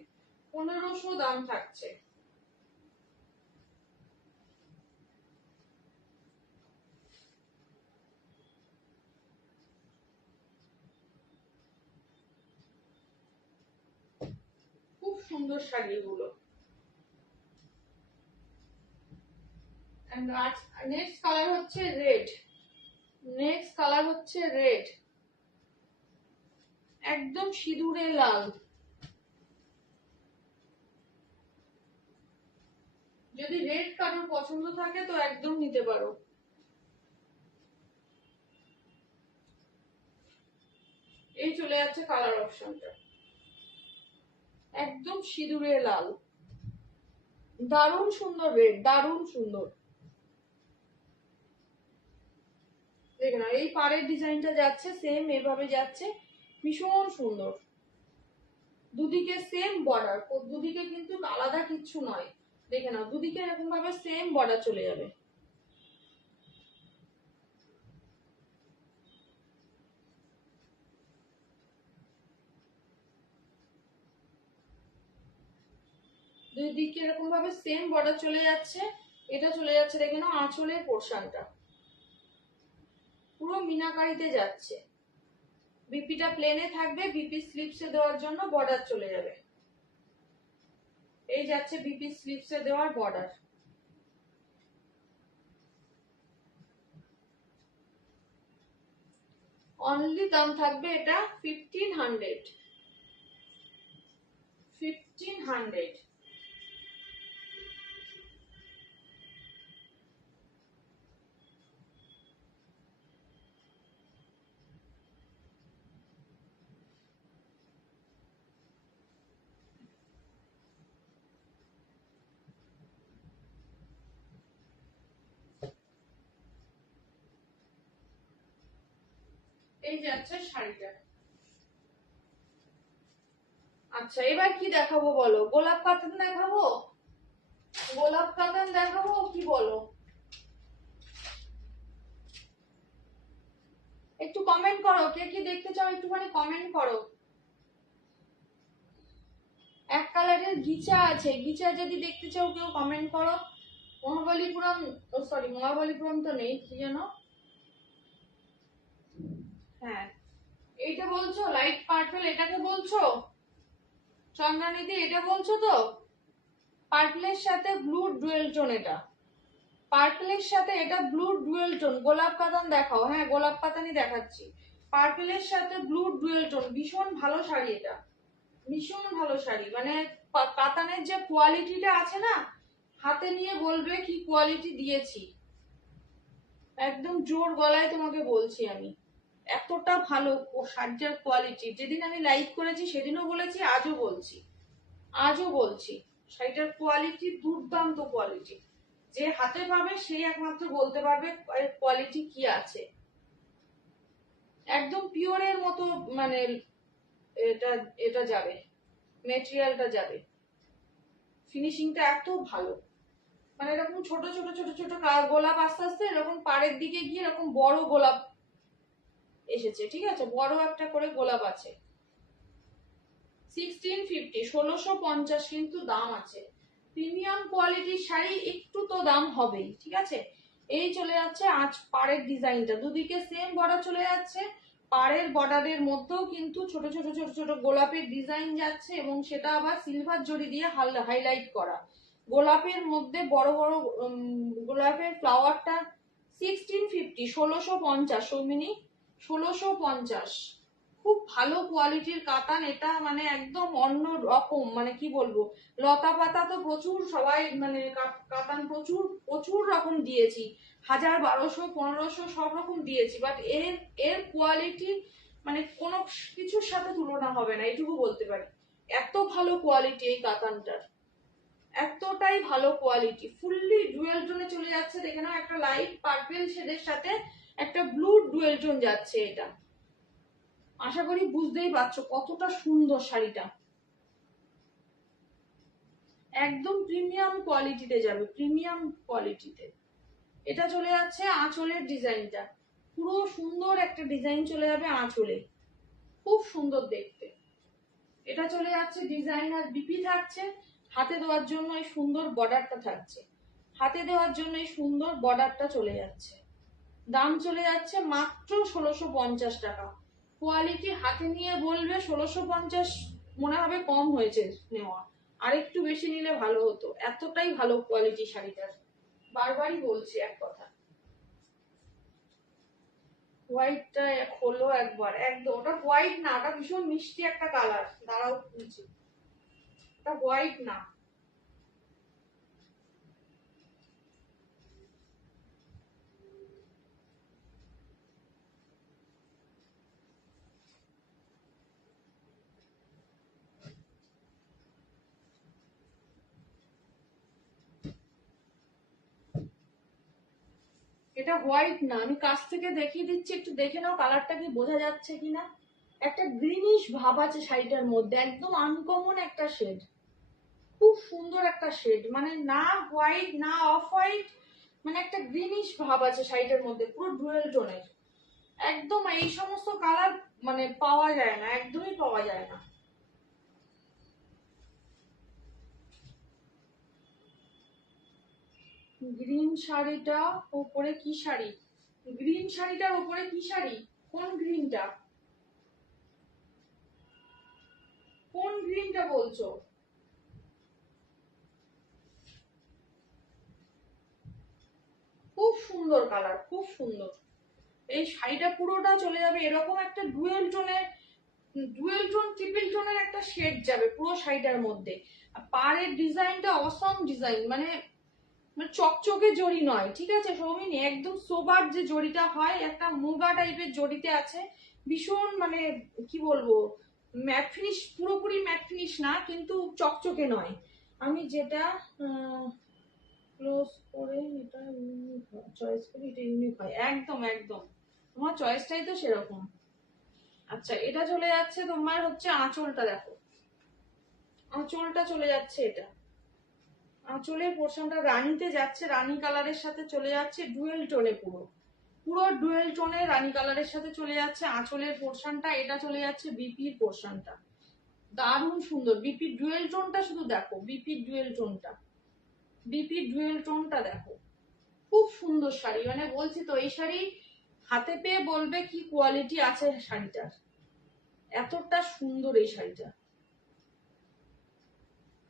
1500 দাম থাকছে। খুব সুন্দর শাড়ি এগুলো। নেক্সট কালার হচ্ছে রেড, নেক্সট কালার হচ্ছে রেড, একদম সিঁদুরে লাল। যদি রেড কালার পছন্দ থাকে তো একদম নিতে পারো। এই চলে যাচ্ছে কালার অপশনটা, একদম সিঁদুরে লাল, দারুণ সুন্দর রেড, দারুণ সুন্দর। দেখে না, এই পাড়ের ডিজাইনটা যাচ্ছে সেম এভাবে যাচ্ছে, ভীষণ সুন্দর। দুদিকে সেম বর্ডার, দুদিকে কিন্তু আলাদা কিচ্ছু নয়। দেখে নাও, দুদিকে এরকম ভাবে সেম বর্ডার চলে যাবে। দুই দিকে এরকম ভাবে সেম বর্ডার চলে যাচ্ছে। এটা চলে যাচ্ছে, দেখে নাও আঁচলের পোর্শনটা পুরো মিনাকারিতে যাচ্ছে। বিপিটা প্লেনে থাকবে, বিপি স্লিপসে দেওয়ার জন্য বর্ডার চলে যাবে। এই যাচ্ছে বিপি স্লিপসে দেওয়ার বর্ডার। অনলি দাম থাকবে এটা 1500, 1500। এই যাচ্ছে শাড়িটা। আচ্ছা, এবার কি দেখাবো বলো? গোলাপ কাতান দেখাবো, গোলাপ কাতান দেখাবো কি বলো? একটু কমেন্ট করো, কে কি দেখতে চাও একটুখানি কমেন্ট করো। এক কালারের গিচা আছে, গিচা যদি দেখতে চাও কেউ কমেন্ট করো। মহাবলীপুরম, সরি মহাবলীপুরম তো নেই, কি যেন, হ্যাঁ এইটা বলছো লাইট পার্পল, এটাকে বলছো চন্দ্রানিধি? এটা বলছো তো? পার্পলের সাথে ব্লু ডুয়েল টোন, এটা পার্পলের সাথে এটা ব্লু ডুয়েল টোন। গোলাপ কাতান দেখাও, হ্যাঁ গোলাপ কাতানই দেখাচ্ছি। পার্পলের সাথে ব্লু ডুয়েল টোন, ভীষণ ভালো শাড়ি এটা, ভীষণ ভালো শাড়ি। মানে কাতানের যে কোয়ালিটিটা আছে না, হাতে নিয়ে বলবে কি কোয়ালিটি দিয়েছি। একদম জোর গলায় তোমাকে বলছি আমি, এতটা ভালো শাড়িটার কোয়ালিটি। যেদিন আমি লাইভ করেছি সেদিনও বলেছি, আজও বলছি শাড়িটার কোয়ালিটি দুর্দান্ত কোয়ালিটি। যে হাতে পাবে সেই একমাত্র বলতে পারবে এর কোয়ালিটি কি আছে। একদম পিওরের মতো, মানে এটা এটা যাবে, মেটেরিয়ালটা যাবে, ফিনিশিংটা এত ভালো। মানে এরকম ছোট ছোট ছোট ছোট গোলাপ আস্তে আস্তে এরকম পাড়ের দিকে গিয়ে এরকম বড় গোলাপ এসেছে, ঠিক আছে, বড় একটা করে গোলাপ আছে। 1650, 1650 কিন্তু দাম আছে। প্রিমিয়াম কোয়ালিটির শাড়ি একটু তো দাম হবেই, ঠিক আছে। এই চলে যাচ্ছে আজ পাড়ের ডিজাইনটা, দুদিকে সেম বর্ডার চলে যাচ্ছে, পাড়ের বর্ডারের মধ্যেও কিন্তু ছোট ছোট ছোট ছোট গোলাপের ডিজাইন যাচ্ছে, এবং সেটা আবার সিলভার জড়ি দিয়ে হাইলাইট করা। গোলাপের মধ্যে বড় বড় গোলাপের ফ্লাওয়ারটা। 1650, 1650 সৌমিনী, 1650। খুব ভালো কোয়ালিটির কাতান এটা, মানে একদম অন্য রকম, মানে কি বলবো, লতা পাতা তো প্রচুর সবাই, মানে কাতান প্রচুর প্রচুর রকম দিয়েছি, 1000, 1200, 1500 সব রকম দিয়েছি, বাট এর এর কোয়ালিটি মানে কোনো কিছুর সাথে তুলনা হবে না, এটুকু বলতে পারি। এত ভালো কোয়ালিটি এই কাতানটার, এতটাই ভালো কোয়ালিটি। ফুললি ডুয়েল টোনে চলে যাচ্ছে, দেখে নাও, একটা লাইট পার্পেল শেডের সাথে একটা ব্লু ডুয়েল টোন যাচ্ছে। এটা আশা করি বুঝতেই পারছো কতটা সুন্দর শাড়িটা। একদম প্রিমিয়াম কোয়ালিটিতে যাবে, প্রিমিয়াম কোয়ালিটিতে। এটা চলে যাচ্ছে আঁচলের ডিজাইনটা, পুরো সুন্দর একটা ডিজাইন চলে যাবে আঁচলে, খুব সুন্দর দেখতে। এটা চলে যাচ্ছে ডিজাইন, আর বিপি থাকছে, হাতে দেওয়ার জন্য এই সুন্দর বর্ডারটা থাকছে, হাতে দেওয়ার জন্য এই সুন্দর বর্ডারটা চলে যাচ্ছে। দাম চলে যাচ্ছে মাত্র 1650 টাকা। কোয়ালিটি হাতে নিয়ে বলবে 1650 মনে হবে কম হয়েছে নেওয়া, আর একটু বেশি নিলে ভালো হতো, এতটাই ভালো কোয়ালিটি শাড়িটার। বারবারই বলছি এক কথা। হোয়াইটটা হলো একবার, একদম ওটা হোয়াইট না, ওটা ভীষণ মিষ্টি একটা কালার, দাঁড়াও খুলছি। ওটা হোয়াইট না, এটা হোয়াইট না, আমি কাছ থেকে দেখিয়ে দিচ্ছি, একটু দেখে নাও কালারটা কি বোঝা যাচ্ছে কিনা। একটা গ্রিনিশ ভাব আছে শাড়িটার মধ্যে, একদম আনকমন একটা শেড, খুব সুন্দর একটা শেড, মানে না হোয়াইট না অফ হোয়াইট, মানে একটা গ্রিনিশ ভাব আছে শাড়িটার মধ্যে, পুরো ডুয়েল টোনের। একদম এই সমস্ত কালার মানে পাওয়া যায় না, একদমই পাওয়া যায় না। গ্রিন শাড়িটা উপরে কি শাড়ি, গ্রিন শাড়িটার উপরে কি শাড়ি, কোন গ্রিনটা, কোন গ্রিনটা বলছো? খুব সুন্দর কালার, খুব সুন্দর। এই শাড়িটা পুরোটা চলে যাবে এরকম একটা ডুয়েল টোনের, ডুয়েল টোন ট্রিপল টোনের একটা শেড যাবে পুরো শাড়িটার মধ্যে। আর পাড়ের ডিজাইনটা অসম ডিজাইন, মানে মানে চকচকে জড়ি নয়, ঠিক আছে সৌমিনী, একদম সোবার যে জড়িটা হয়, একটা মুগা টাইপের জড়িতে আছে, ভীষণ মানে কি বলবো, ম্যাট ফিনিশ, পুরোপুরি ম্যাট ফিনিশ না কিন্তু চকচকে নয়। আমি যেটা ক্লোজ করে এটা ইউনিক চয়েস করি, এটা ইউনিক হয়, একদম একদম তোমার চয়েসটাই তো সেরকম। আচ্ছা, এটা চলে যাচ্ছে তোমার হচ্ছে আঁচলটা দেখো, আঁচলটা চলে যাচ্ছে এটা, আঁচলের পোর্শনটা রানীতে যাচ্ছে, রানী কালারের সাথে চলে যাচ্ছে ডুয়েল টোনে, পুরো পুরো ডুয়েল টোনে রানী কালারের সাথে চলে যাচ্ছে আঁচলের পোর্শনটা। এটা চলে যাচ্ছে বিপির পোর্শনটা, দারুণ সুন্দর। বিপির ডুয়েল টোনটা শুধু দেখো, বিপির ডুয়েল টোনটা, বিপির ডুয়েল টোনটা দেখো, খুব সুন্দর শাড়ি, মানে বলছি তো এই শাড়ি হাতে পেয়ে বলবে কি কোয়ালিটি আছে শাড়িটার, এতটা সুন্দর এই শাড়িটা,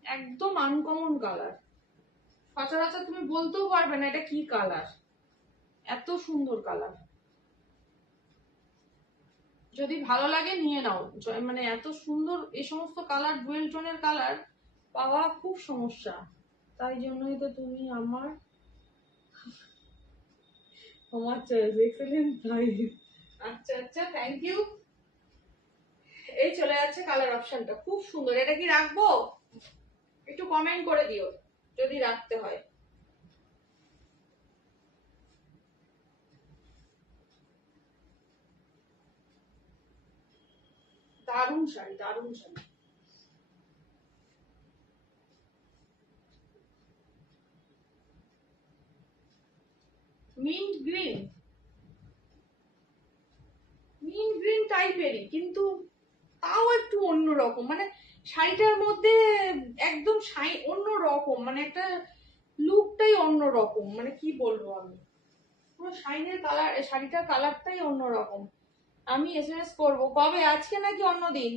একদম আনকমন কালার, সচরাচর তুমি বলতেও পারবে না এটা কি কালার, এত সুন্দর কালার। যদি ভালো লাগে নিয়ে নাও, মানে এত সুন্দর এই সমস্ত কালার, ডুয়েল টোনের কালার পাওয়া খুব সমস্যা, তাই জন্যই তো তুমি আমার আমার চয়েস, এক্সেলেন্ট তাই। আচ্ছা আচ্ছা, থ্যাংক ইউ। এই চলে যাচ্ছে কালার অপশনটা, খুব সুন্দর। এটা কি রাখবো? একটু কমেন্ট করে দিও যদি রাখতে হয়। দারুণ শাড়ি, দারুণ sari. Mint green, mint green টাইপেরই, কিন্তু তাও একটু অন্যরকম, মানে শাড়িটার মধ্যে একদম অন্য রকম, মানে একটা লুকটাই অন্য রকম, মানে কি বলবো আমি, পুরো শাইনের কালার, শাড়িটার কালারটাই অন্যরকম। আমি এসএমএস করবো কবে, আজকে নাকি অন্য দিন?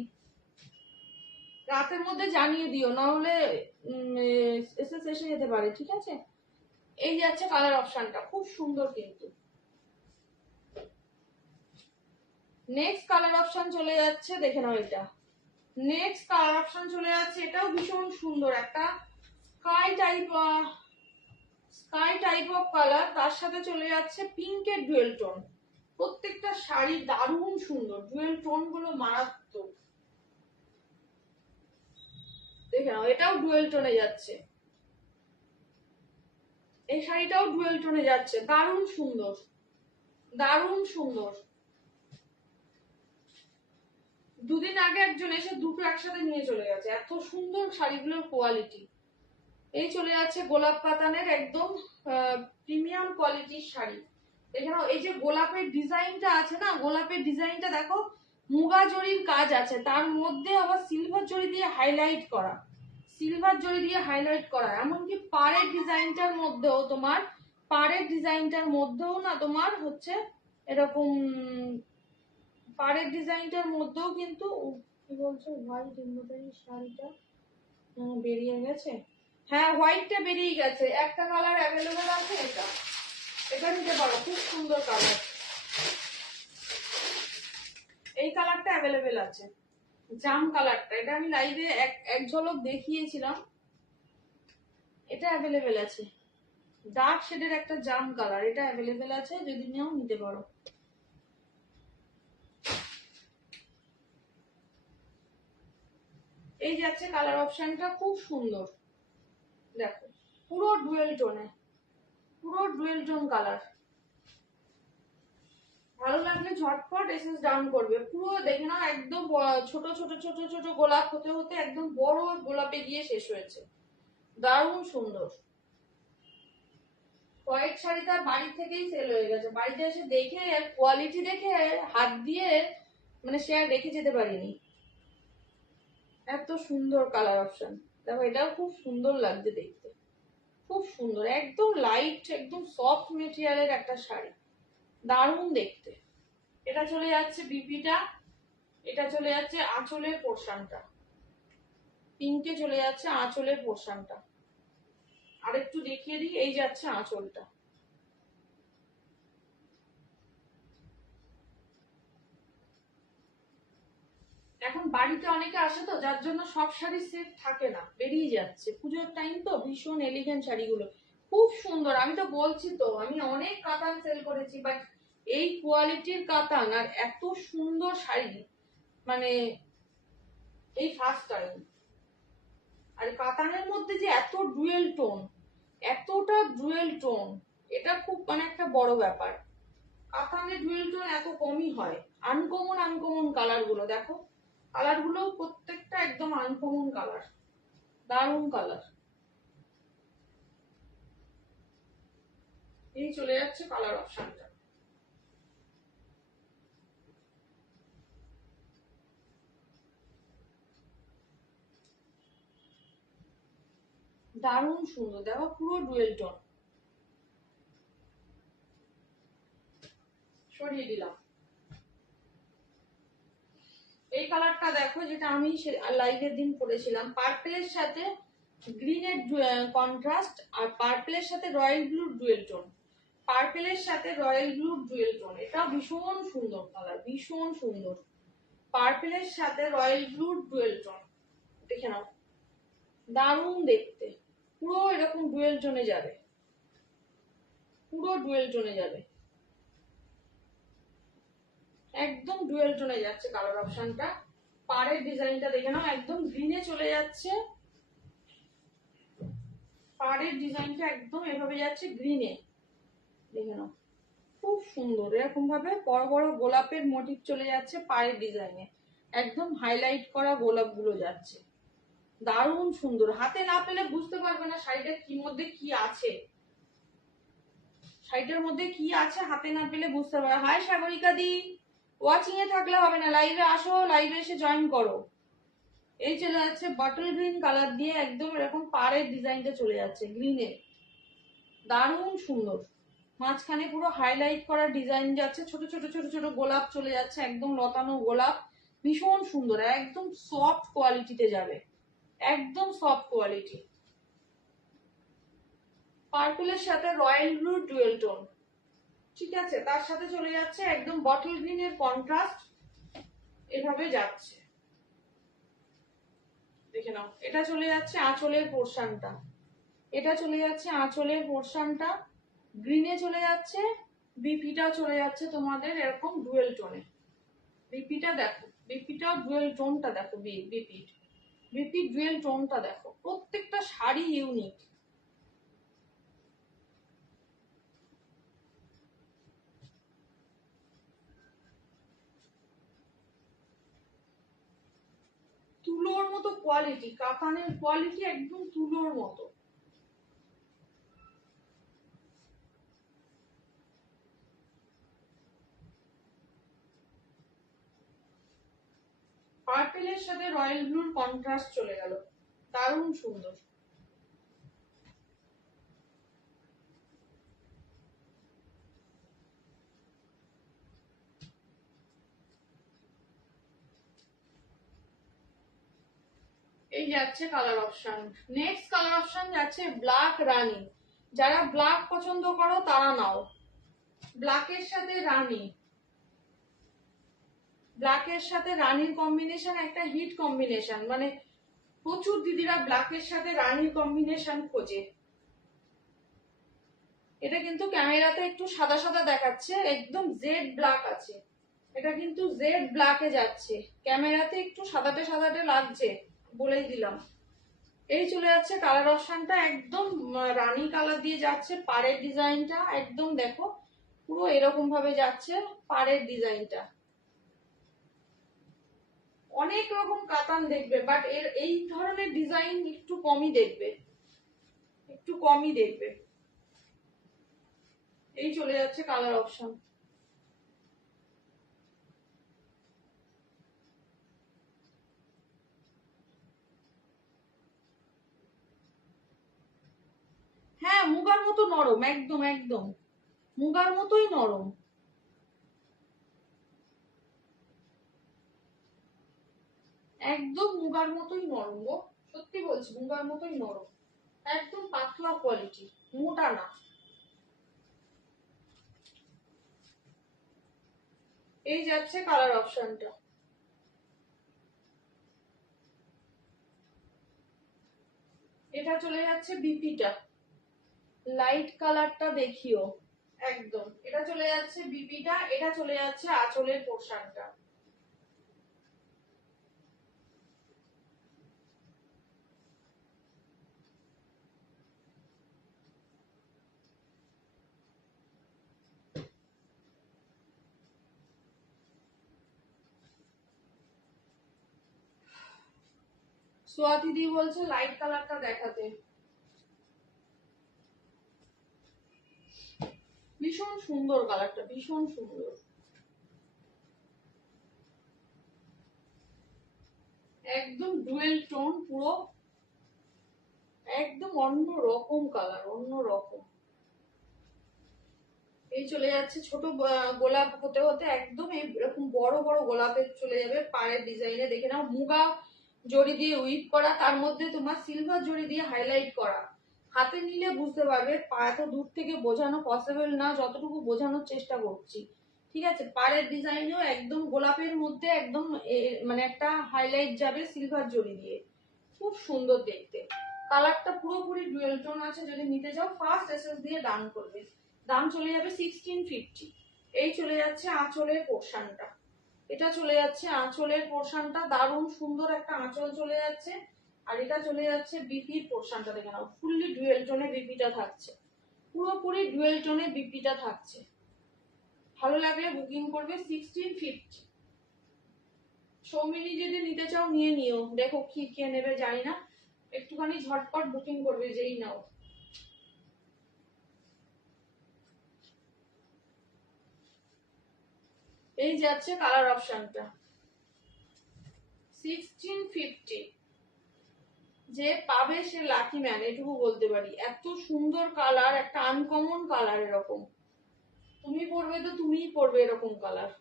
রাতের মধ্যে জানিয়ে দিও, না হলে এসএস এসে যেতে পারে, ঠিক আছে? এই যাচ্ছে কালার অপশনটা, খুব সুন্দর কিন্তু। নেক্সট কালার অপশন চলে যাচ্ছে, দেখে নাও এটা। নেক্সট কালার অপশন চলে যাচ্ছে, এটাও ভীষণ সুন্দর, একটা স্কাই টাইপ অফ কালার, তার সাথে চলে যাচ্ছে পিঙ্কের ডুয়েল টোন। প্রত্যেকটা শাড়ি দারুণ সুন্দর, ডুয়েল টোন গুলো মারাত্মক। দেখে নাও, এটাও ডুয়েল টোনে যাচ্ছে, এই শাড়িটাও ডুয়েল টোনে যাচ্ছে, দারুণ সুন্দর, দারুণ সুন্দর। দুদিন আগে একজন এসে দুটো একসাথে নিয়ে চলে গেছে, এত সুন্দর শাড়িগুলোর কোয়ালিটি। এই চলে যাচ্ছে গোলাপ কাতানের একদম প্রিমিয়াম কোয়ালিটির শাড়ি। এখানে এই যে গোলাপের ডিজাইনটা আছে না, গোলাপের ডিজাইনটা দেখো, মুগা জরির কাজ আছে, তার মধ্যে আবার সিলভার জরি দিয়ে হাইলাইট করা, সিলভার জরি দিয়ে হাইলাইট করা। এমনকি পাড়ের ডিজাইনটার মধ্যেও তোমার, পাড়ের ডিজাইনটার মধ্যেও না তোমার হচ্ছে এরকম, পাড়ের ডিজাইনটার মধ্যেও কিন্তু, কি বলছো, হোয়াইট এমব্রয়ডারি শাড়িটা বেরিয়ে গেছে। হ্যাঁ, হোয়াইটটা বেরিয়ে গেছে, একটা কালার অ্যাভেলেবেল আছে, এটা, এটা নিতে পারো, খুব সুন্দর কালার। এই কালারটা অ্যাভেলেবেল আছে, জাম কালারটা, এটা আমি লাইভে এক ঝলক দেখিয়েছিলাম, এটা অ্যাভেলেবেল আছে। ডার্ক শেডের একটা জাম কালার, এটা অ্যাভেলেবেল আছে, যদি নাও নিতে পারো। এই যাচ্ছে কালার অপশনটা, খুব সুন্দর, দেখো পুরো ডুয়েল টোনে, পুরো ডুয়েল টোন কালার। ভালো লাগলে ঝটপট এসএস ডাউন করবে। পুরো দেখে নাও, একদম ছোট ছোট ছোট ছোট গোলাপ হতে হতে একদম বড় গোলাপে গিয়ে শেষ হয়েছে, দারুণ সুন্দর। হোয়াইট শাড়িটা বাড়ি থেকেই সেল হয়ে গেছে, বাড়িতে এসে দেখে কোয়ালিটি দেখে হাত দিয়ে মানে সে আর রেখে যেতে পারিনি, এত সুন্দর কালার অপশন। দেখো এটাও খুব সুন্দর লাগছে দেখতে, খুব সুন্দর, একদম লাইট, একদম সফট মেটেরিয়ালের একটা শাড়ি, দারুণ দেখতে। এটা চলে যাচ্ছে বিপিটা, এটা চলে যাচ্ছে আঁচলের পোর্শনটা, পিঙ্কে চলে যাচ্ছে আঁচলের পোর্শনটা। আরেকটু দেখিয়ে দিই, এই যাচ্ছে আঁচলটা। এখন বাড়িতে অনেকে আসে তো, যার জন্য সব শাড়ি সেট থাকে না, বেরিয়ে যাচ্ছে, পুজোর টাইম তো, ভীষণ এলিগেন্ট শাড়িগুলো খুব সুন্দর। আমি তো বলছি তো, আমি অনেক কাতান সেল করেছি, বাট এই কোয়ালিটির কাতান আর এত সুন্দর শাড়ি মানে এই ফার্স্ট টাইম। আর কাতানের মধ্যে যে এত ডুয়েল টোন, এতটা ডুয়েল টোন, এটা খুব মানে একটা বড় ব্যাপার। কাতানের ডুয়েল টোন এত কমই হয়। আনকমন আনকমন কালার গুলো দেখো, কালার গুলো প্রত্যেকটা একদম আনকমন কালার, দারুণ কালার। এই চলে যাচ্ছে কালার অপশনটা, দারুণ সুন্দর, দেখো পুরো ডুয়েল টোন। সরিয়ে দিলাম। এই কালারটা দেখো, যেটা আমি লাইভের দিন পরেছিলাম, পার্পেলের সাথে গ্রিনের কন্ট্রাস্ট, আর পার্পেলের সাথে রয়্যাল ব্লু ডুয়েল টোন, পার্পেলের সাথে রয়্যাল ব্লু ডুয়েল টোন, এটা ভীষণ সুন্দর কালার, ভীষণ সুন্দর। পার্পেলের সাথে রয়্যাল ব্লু ডুয়েল টোন, দেখে নাও, দারুণ দেখতে, পুরো এরকম ডুয়েল টোনে যাবে, পুরো ডুয়েল টোনে যাবে। একদম ডুয়েল টোনে যাচ্ছে কালার অপশনটা। পাড়ের ডিজাইনটা দেখে নাও, একদম গ্রিনে চলে যাচ্ছে। পাড়ের ডিজাইনটা একদম এভাবে যাচ্ছে গ্রিনে, দেখে নাও খুব সুন্দর। এরকম ভাবে বড় বড় গোলাপের মোটিভ চলে যাচ্ছে পাড়ের ডিজাইনে, একদম হাইলাইট করা গোলাপ গুলো যাচ্ছে, দারুণ সুন্দর। হাতে না পেলে বুঝতে পারবে না শাড়িটার কি মধ্যে কি আছে, শাড়িটার মধ্যে কি আছে হাতে না পেলে বুঝতে পারবে। High Sagarika the, watching a থাকলে হবে না, লাইভে আসো, লাইভে এসে জয়েন করো। এই চলে যাচ্ছে বটল গ্রিন কালার দিয়ে, একদম এরকম পাড়ের ডিজাইনটা চলে যাচ্ছে গ্রিনে, দারুণ সুন্দর। মাঝখানে পুরো হাইলাইট করা ডিজাইন যাচ্ছে, ছোট ছোট ছোট ছোট গোলাপ চলে যাচ্ছে, একদম লতানো গোলাপ, ভীষণ সুন্দর, একদম সফট কোয়ালিটিতে যাবে, একদম সফট কোয়ালিটি। পার্পলের সাথে রয়্যাল ব্লু ডুয়েল টোন, ঠিক আছে, তার সাথে চলে যাচ্ছে একদম বটল গ্রিনের কন্ট্রাস্ট, এভাবে যাচ্ছে, দেখে নাও। এটা চলে যাচ্ছে আঁচলের পোর্শনটা, এটা চলে যাচ্ছে আঁচলের পোর্শনটা গ্রিনে চলে যাচ্ছে, বিপিটাও চলে যাচ্ছে তোমাদের এরকম ডুয়েল টোনে। বিপিটা দেখো, বিপিটাও ডুয়েল টোনটা দেখো, বিপি ডুয়েল টোনটা দেখো, প্রত্যেকটা শাড়ি ইউনিক। তুলোর মতো কোয়ালিটি, কাতানের কোয়ালিটি একদম তুলোর মতো। পার্পেলের সাথে রয়্যাল ব্লুর কন্ট্রাস্ট চলে গেল, দারুণ সুন্দর। এই যাচ্ছে colour option. Next colour option যাচ্ছে ব্ল্যাক রানী। যারা ব্ল্যাক পছন্দ করো তারা নাও, ব্ল্যাকের সাথে রানী, ব্ল্যাকের সাথে রানীর কম্বিনেশন একটা হিট কম্বিনেশন, মানে প্রচুর দিদিরা ব্ল্যাকের সাথে রানীর কম্বিনেশন খোঁজে। এটা কিন্তু ক্যামেরাতে একটু সাদা সাদা দেখাচ্ছে, একদম জেড ব্ল্যাক আছে, এটা কিন্তু জেড ব্ল্যাকে যাচ্ছে, ক্যামেরাতে একটু সাদাটে সাদাটে লাগছে, বলেই দিলাম। এই চলে যাচ্ছে কালার অপশনটা, একদম রানী কালার দিয়ে যাচ্ছে, পাড়ের ডিজাইনটা একদম দেখো পুরো এরকম ভাবে যাচ্ছে পাড়ের ডিজাইনটা। অনেক রকম কাতান দেখবে, বাট এর এই ধরনের ডিজাইন একটু কমই দেখবে, একটু কমই দেখবে। এই চলে যাচ্ছে কালার অপশন। হ্যাঁ, মুগার মতো নরম, একদম একদম মুগার মতোই নরম, একদম মুগার মতোই নরম গো, সত্যি বলছি মুগার মতোই নরম, একদম পাতলা কোয়ালিটি, মোটা না। এই যাচ্ছে কালার অপশনটা। এটা চলে যাচ্ছে বিপিটা, লাইট কালারটা দেখিও, একদম এটা চলে যাচ্ছে বিপিটা, এটা চলে যাচ্ছে আঁচলের পোর্শনটা। সোয়াতি দি বলছে লাইট কালারটা দেখাতে, ভীষণ সুন্দর কালারটা, ভীষণ সুন্দর, একদম ডুয়েল টোন পুরো, একদম অন্য রকম কালার, অন্য রকম। এই চলে যাচ্ছে ছোট গোলাপ হতে হতে একদম এরকম বড় বড় গোলাপের চলে যাবে পাড়ের ডিজাইনে, দেখে নাও মুগা জড়ি দিয়ে উইপ করা, তার মধ্যে তোমার সিলভার জড়ি দিয়ে হাইলাইট করা। হাতে নিলে বুঝতে পারবে, এত দূর থেকে বোঝানো পসিবল না, যতটুকু বোঝানোর চেষ্টা করছি, ঠিক আছে। পাড়ের ডিজাইনেও একদম গোলাপের মধ্যে একদম মানে একটা হাইলাইট যাবে সিলভার জড়ি দিয়ে, খুব সুন্দর দেখতে। কালারটা পুরোপুরি ডুয়েল টোন আছে, যদি নিতে যাও ফার্স্ট এসএস দিয়ে ডান করবে, দাম চলে যাবে 1650। এই চলে যাচ্ছে আঁচলের পোর্শনটা, এটা চলে যাচ্ছে আঁচলের পোর্শনটা, দারুণ সুন্দর একটা আঁচল চলে যাচ্ছে। আর এটা চলে যাচ্ছে বিপির পোর্শনটা, দেখে নাও ফুললি ডুয়েল টোনে বিপিটা থাকছে, পুরোপুরি ডুয়েল টোনে বিপিটা থাকছে। ভালো লাগলে বুকিং করবে 1650। সৌমিনী যদি নিতে চাও নিয়ে নিও, দেখো কি কে নেবে জানি না, একটুখানি ঝটপট বুকিং করবে যেই নাও। এই যাচ্ছে কালার অপশনটা 1650। যে পাবে সে লাকি ম্যান, এটুকু বলতে পারি। এত সুন্দর কালার, একটা আনকমন কালার, এরকম তুমি পরবে তো তুমিই পরবে এরকম কালার।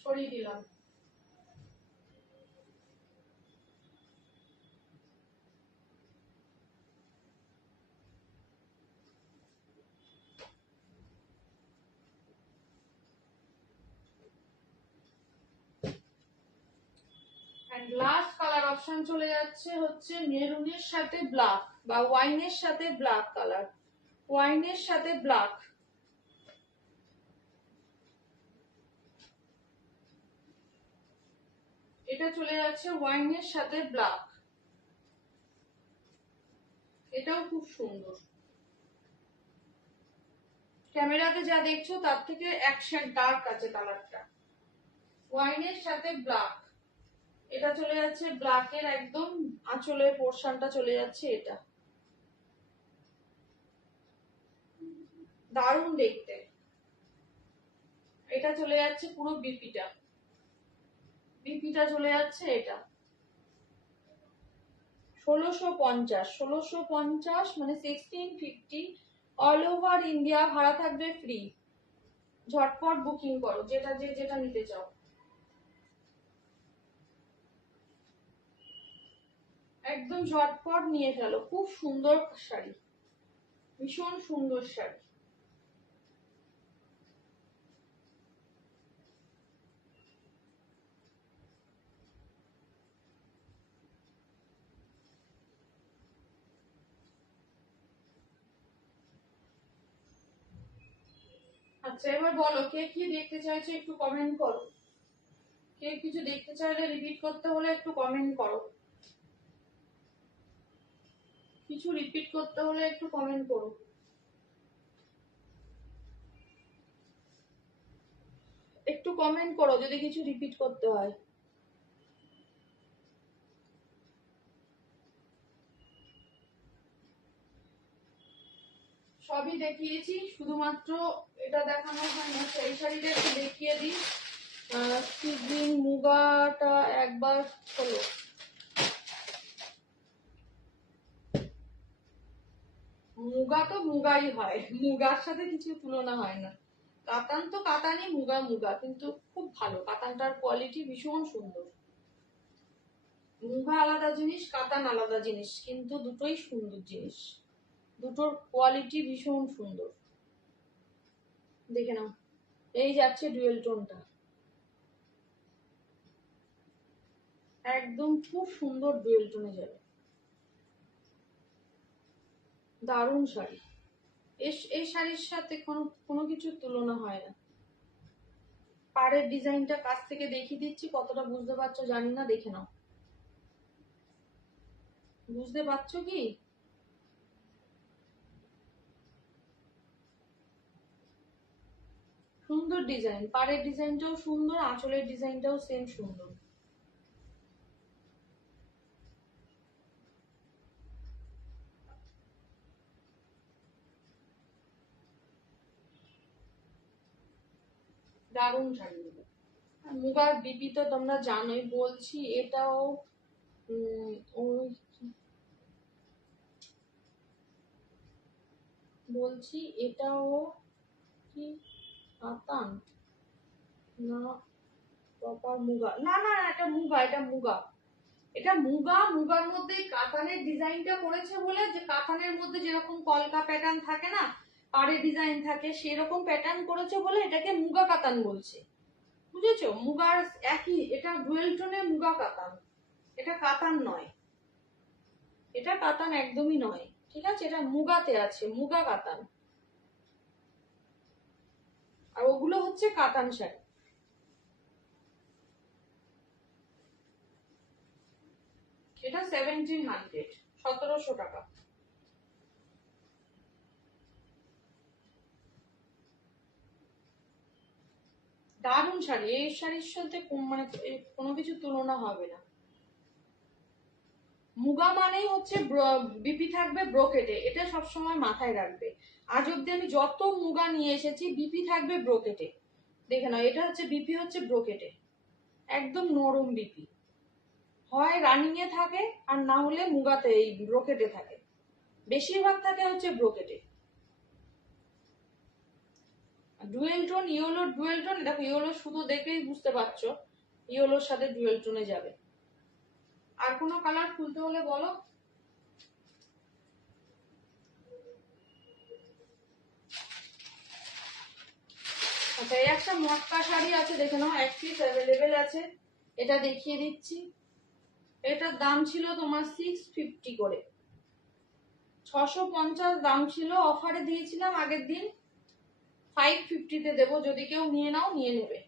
ছড়িয়ে দিলাম। এন্ড লাস্ট কালার অপশন চলে যাচ্ছে হচ্ছে মেরুনের সাথে ব্ল্যাক বা ওয়াইনের সাথে ব্ল্যাক কালার, ওয়াইনের সাথে ব্ল্যাক। এটা চলে যাচ্ছে ওয়াইনের সাথে ব্ল্যাক, এটাও খুব সুন্দর। ক্যামেরাতে যা দেখছো তার থেকে এক শেড ডার্ক আছে কালারটা, ওয়াইনের সাথে ব্ল্যাক। এটা চলে যাচ্ছে ব্ল্যাকের একদম আঁচলের পোর্শনটা চলে যাচ্ছে এটা, দারুণ দেখতে। এটা চলে যাচ্ছে পুরো বিপিটা, বিপিটা চলে যাচ্ছে এটা 1650, 1650 মানে 1650। অল ওভার ইন্ডিয়া ভাড়া থাকবে ফ্রি। ঝটপট বুকিং করো যেটা যেটা নিতে চাও। একদম ঝটপট নিয়ে ফেলো, খুব সুন্দর শাড়ি, ভীষণ সুন্দর শাড়ি। আচ্ছা এবার বলো কে কি দেখতে চাইছো, একটু কমেন্ট করো। কে কিছু দেখতে চাইলে, রিপিট করতে হলে একটু কমেন্ট করো। কিছু রিপিট করতে হলে একটু কমেন্ট করো। একটু কমেন্ট করো যদি কিছু রিপিট করতে হয়। সবই দেখিয়েছি, শুধুমাত্র এটা দেখানো হয় না, সেই শাড়িটা একটু দেখিয়ে দিই। গ্রিন মুগাটা একবার হলো, মুগা তো মুগাই হয়, মুগার সাথে কিছু তুলনা হয় না। কাতান তো কাতানই, মুগা মুগা, কিন্তু খুব ভালো কাতানটার কোয়ালিটি, ভীষণ সুন্দর। মুগা আলাদা জিনিস, কাতান আলাদা জিনিস, কিন্তু দুটোই সুন্দর জিনিস, দুটোর কোয়ালিটি ভীষণ সুন্দর। দেখে নাও, এই যাচ্ছে ডুয়েল টোনটা, একদম খুব সুন্দর ডুয়েল টোনে যাবে, দারুণ শাড়ি। এই শাড়ির সাথে কোনো কিছুর তুলনা হয় না। পাড়ের ডিজাইনটা কাছ থেকে দেখিয়ে দিচ্ছি, কতটা বুঝতে পারছো জানি না, দেখে নাও। বুঝতে পারছো কি? সুন্দর ডিজাইন, পাড়ের ডিজাইনটাও সুন্দর, আঁচলের ডিজাইনটাও সেম সুন্দর। দারুণ শাড়িগুলো। মুগার বিপি তো তোমরা জানোই, বলছি এটাও ওই বলছি এটাও কি কাতান না প্রপার মুগা? না না, এটা মুগা, এটা মুগা, এটা মুগা। মুগার মধ্যে কাতানের ডিজাইনটা করেছে বলে, যে কাতানের মধ্যে যেরকম কলকা প্যাটার্ন থাকে না, পাড়ে ডিজাইন থাকে, সেরকম প্যাটার্ন করেছে বলে এটাকে মুগা কাতান বলছে, বুঝেছো? মুগার একই, এটা ডুয়েল টোনে মুগা কাতান, এটা কাতান নয়, এটা কাতান একদমই নয়, ঠিক আছে? এটা মুগাতে আছে, মুগা কাতান। আর ওগুলো হচ্ছে কাতান শাড়ি। এটা 1700, 1700 টাকা। দারুণ শাড়ি, এই শাড়ির সাথে মানে কোনো কিছু তুলনা হবে না। মুগা মানেই হচ্ছে বিপি থাকবে ব্রোকেটে, এটা সবসময় মাথায় রাখবে। আজ অব্দি আমি যত মুগা নিয়ে এসেছি বিপি থাকবে ব্রোকেটে। দেখে নাও, এটা হচ্ছে বিপি হচ্ছে ব্রোকেটে, একদম নরম বিপি। হয় রানিং এ থাকে আর না হলে মুগাতে এই ব্রোকেটে থাকে, বেশিরভাগ থাকে হচ্ছে ব্রোকেটে। Dual tone, yellow dual tone, দেখো ইয়েলো শুধু দেখেই বুঝতে পারছো ইয়েলোর সাথে ডুয়েল টোনে যাবে। আর কোনো কালার খুলতে হলে বলো। আচ্ছা, এই একটা মটকা শাড়ি আছে, দেখে নাও, এক পিস অ্যাভেলেবেল আছে, এটা দেখিয়ে দিচ্ছি। এটার দাম ছিল তোমার 650 করে, 650 দাম ছিল, অফারে দিয়েছিলাম আগের দিন, 550-তে দেবো, যদি কেউ নিয়ে নাও নিয়ে নেবে।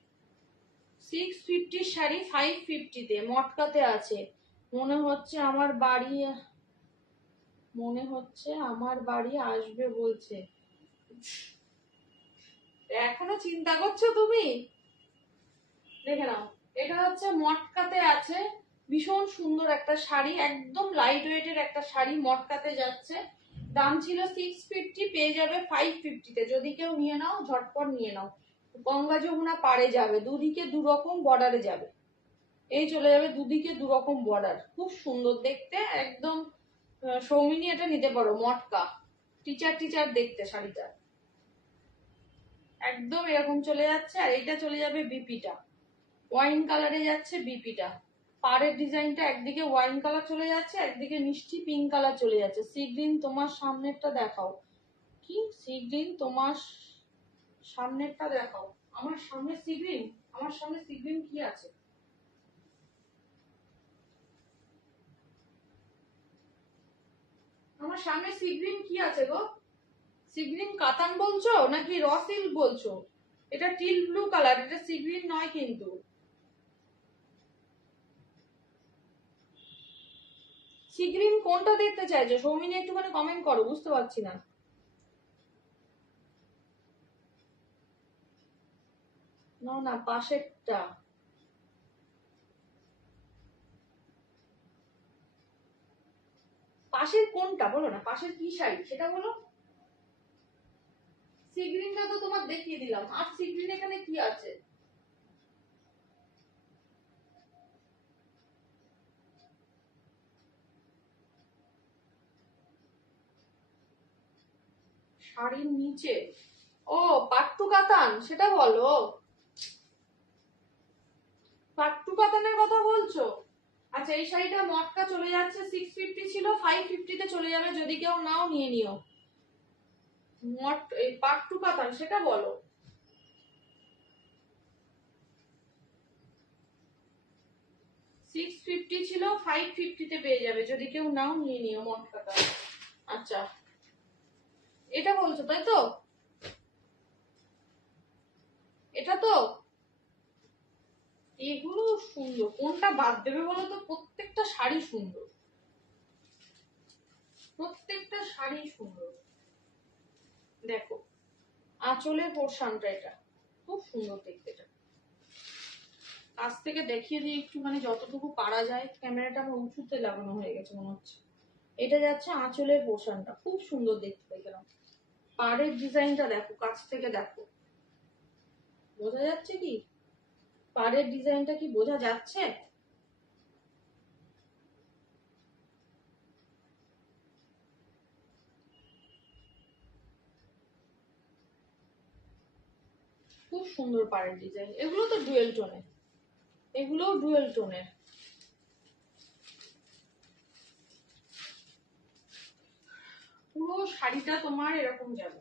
650 শাড়ি 550-তে মটকাতে আছে। মনে হচ্ছে আমার বাড়ি আসবে বলছে। এখনো চিন্তা করছো তুমি? দেখে নাও, এটা হচ্ছে মটকাতে আছে, ভীষণ সুন্দর একটা শাড়ি, একদম লাইট ওয়েটের একটা শাড়ি, মটকাতে যাচ্ছে। দাম ছিল 650, পেয়ে যাবে 550-তে, যদি কেউ নিয়ে নাও ঝটপট নিয়ে নাও। গঙ্গা যমুনা পাড়ে যাবে, দুদিকে দুরকম বর্ডারে যাবে, এই চলে যাবে দুদিকে দুরকম বর্ডার, খুব সুন্দর দেখতে একদম। সৌমিনী এটা নিতে পারো, মটকা টিচার টিচার দেখতে শাড়িটা, একদম এরকম চলে যাচ্ছে। আর এটা চলে যাবে বিপিটা, ওয়াইন কালারে যাচ্ছে বিপিটা। পাড়ের ডিজাইনটা একদিকে ওয়াইন কালার চলে যাচ্ছে, একদিকে মিষ্টি পিঙ্ক কালার চলে যাচ্ছে। সি গ্রিন তোমার সামনেরটা দেখাও, কি সি গ্রিন তোমার সামনেরটা দেখাও। আমার সামনে সি গ্রিন, আমার সামনে সি গ্রিন কি আছে? আমার সামনে সি গ্রিন কি আছে গো? সি গ্রিন কাতান বলছো নাকি র সিল্ক বলছো? এটা টিল ব্লু কালার, এটা সি গ্রিন নয় কিন্তু। সি গ্রিন কোনটা দেখতে চাইছো সৌমিনী, একটুখানি কমেন্ট করো, বুঝতে পারছি না। না না, পাশেরটা। পাশের কোনটা বলো না, পাশের কি শাড়ি সেটা বলো। সি গ্রিনটা তো তোমার দেখিয়ে দিলাম, আর সি গ্রিন এখানে কি আছে? শাড়ির নিচে, ও পাট্টু কাতান, সেটা বলো। পাট্টু কাতানের কথা বলছো? আচ্ছা, এই শাড়িটা মটকা চলে যাচ্ছে, 650 ছিল, 550-তে চলে যাবে, যদি কেউ নাও নিয়ে নিও। এই পাট্টু কাতান সেটা বলো। 650 ছিল, 550-তে পেয়ে যাবে, যদি কেউ নাও নিয়ে নিও মটকাটা। আচ্ছা, এটা বলছো তাই তো? এটা তো, এগুলো সুন্দর, কোনটা বাদ দেবে বলো তো? প্রত্যেকটা শাড়ি সুন্দর, প্রত্যেকটা শাড়ি সুন্দর। দেখো আঁচলের পোর্শনটা, এটা খুব সুন্দর দেখতে। এটা কাছ থেকে দেখিয়ে দিই একটুখানি যতটুকু পারা যায়, ক্যামেরাটা আমার উঁচুতে লাগানো হয়ে গেছে মনে হচ্ছে। এটা যাচ্ছে আঁচলের পোর্শনটা, খুব সুন্দর দেখতে দেখলাম। পাড়ের ডিজাইনটা দেখো, কাছ থেকে দেখো, বোঝা যাচ্ছে কি? পাড়ের ডিজাইনটা কি বোঝা যাচ্ছে? খুব সুন্দর পাড়ের ডিজাইন, এগুলো তো ডুয়েল টোনের, এগুলোও ডুয়েল টোনের। পুরো শাড়িটা তোমার এরকম যাবে।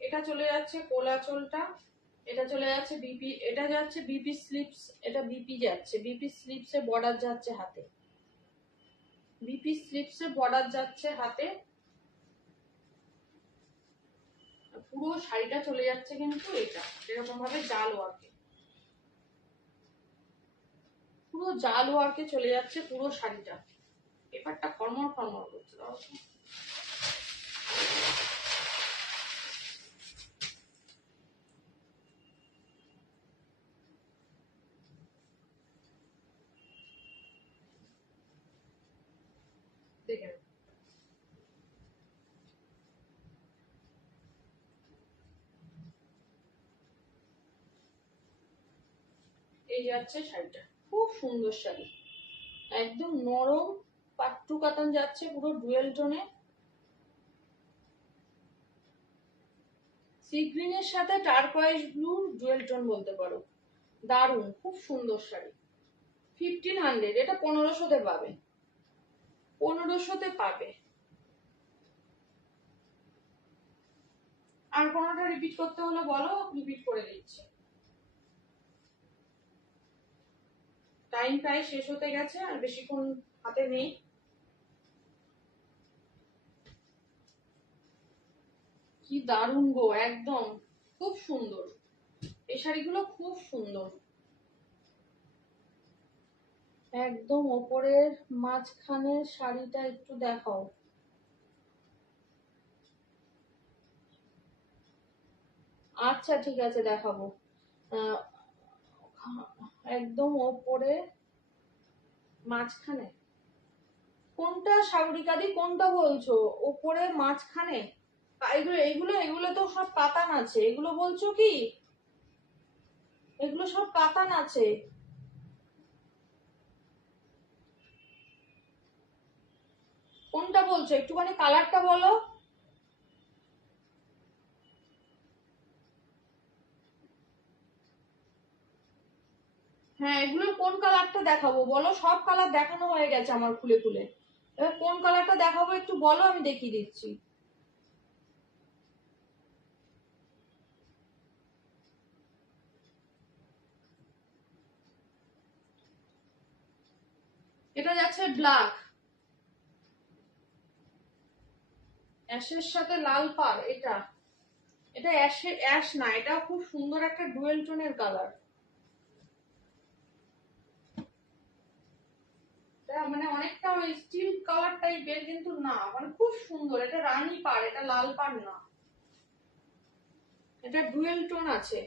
এটা চলে যাচ্ছে কোলাচলটা, এটা চলে যাচ্ছে বিপি, এটা যাচ্ছে বিপি স্লিপস, এটা বিপি যাচ্ছে, বিপি স্লিপসে বর্ডার যাচ্ছে হাতে, বিপি স্লিপসে বর্ডার যাচ্ছে হাতে। পুরো শাড়িটা চলে যাচ্ছে কিন্তু এটা এরকম ভাবে জাল ওয়ার্কে, পুরো জাল ওয়ার্কে চলে যাচ্ছে পুরো শাড়িটা। পেপারটা ফরমাল ফরমাল করছে, দাও তো। দেখে নাও। এই যাচ্ছে শাড়িটা, খুব সুন্দর শাড়ি, একদম নরম পাট্টু কাতান যাচ্ছে পুরো ডুয়েল টোনে, সি গ্রিনের সাথে টারকোয়েজ ব্লু ডুয়েল টোন বলতে পারো। দারুণ, খুব সুন্দর শাড়ি। 1500, এটা 1500-তে পাবে, 1500-তে পাবে। আর কোনোটা রিপিট করতে হলে বলো, রিপিট করে দিচ্ছি। টাইম প্রায় শেষ হতে গেছে, আর বেশিক্ষণ হাতে নেই। কি দারুণ গো, একদম খুব সুন্দর, এই শাড়িগুলো খুব সুন্দর। একদম ওপরের মাঝখানের শাড়িটা একটু দেখাও। আচ্ছা ঠিক আছে, দেখাবো। একদম ওপরে মাঝখানে কোনটা সাগরিকাদি, কোনটা বলছো? ওপরে মাঝখানে এগুলো এগুলো এগুলো তো সব কাতান আছে, এগুলো বলছো কি? এগুলো সব কাতান আছে। কোনটা বলছো, একটুখানি কালারটা বলো। হ্যাঁ, এগুলোর কোন কালারটা দেখাবো বলো? সব কালার দেখানো হয়ে গেছে আমার খুলে খুলে, এবার কোন কালারটা দেখাবো একটু বলো, আমি দেখিয়ে দিচ্ছি। এটা যাচ্ছে ব্ল্যাক, অ্যাশের সাথে লাল পাড়। এটা এটা অ্যাশ না, এটা খুব সুন্দর একটা ডুয়েল টোনের কালার। মানে অনেকটা ওই স্টিল কালার টাইপের, কিন্তু না মানে খুব সুন্দর। এটা রানী পাড়, এটা লাল পাড় না, এটা ডুয়েল টোন আছে।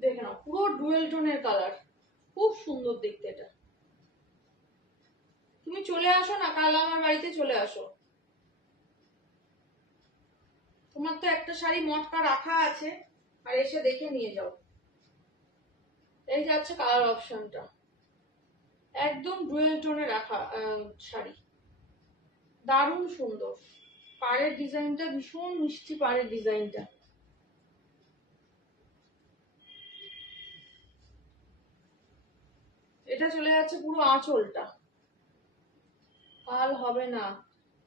দেখে নাও, পুরো ডুয়েল টোনের কালার, খুব সুন্দর দেখতে এটা। তুমি চলে আসো না, কাল আমার বাড়িতে চলে আসো। তোমার তো একটা শাড়ি মটকা রাখা আছে, আর এসে দেখে নিয়ে যাও। এই যাচ্ছে কালার অপশনটা, একদম ডুয়েল টোনে রাখা শাড়ি, দারুণ সুন্দর। পাড়ের ডিজাইনটা ভীষণ মিষ্টি, পাড়ের ডিজাইনটা। এটা চলে যাচ্ছে পুরো আঁচলটা, কাল হবে না,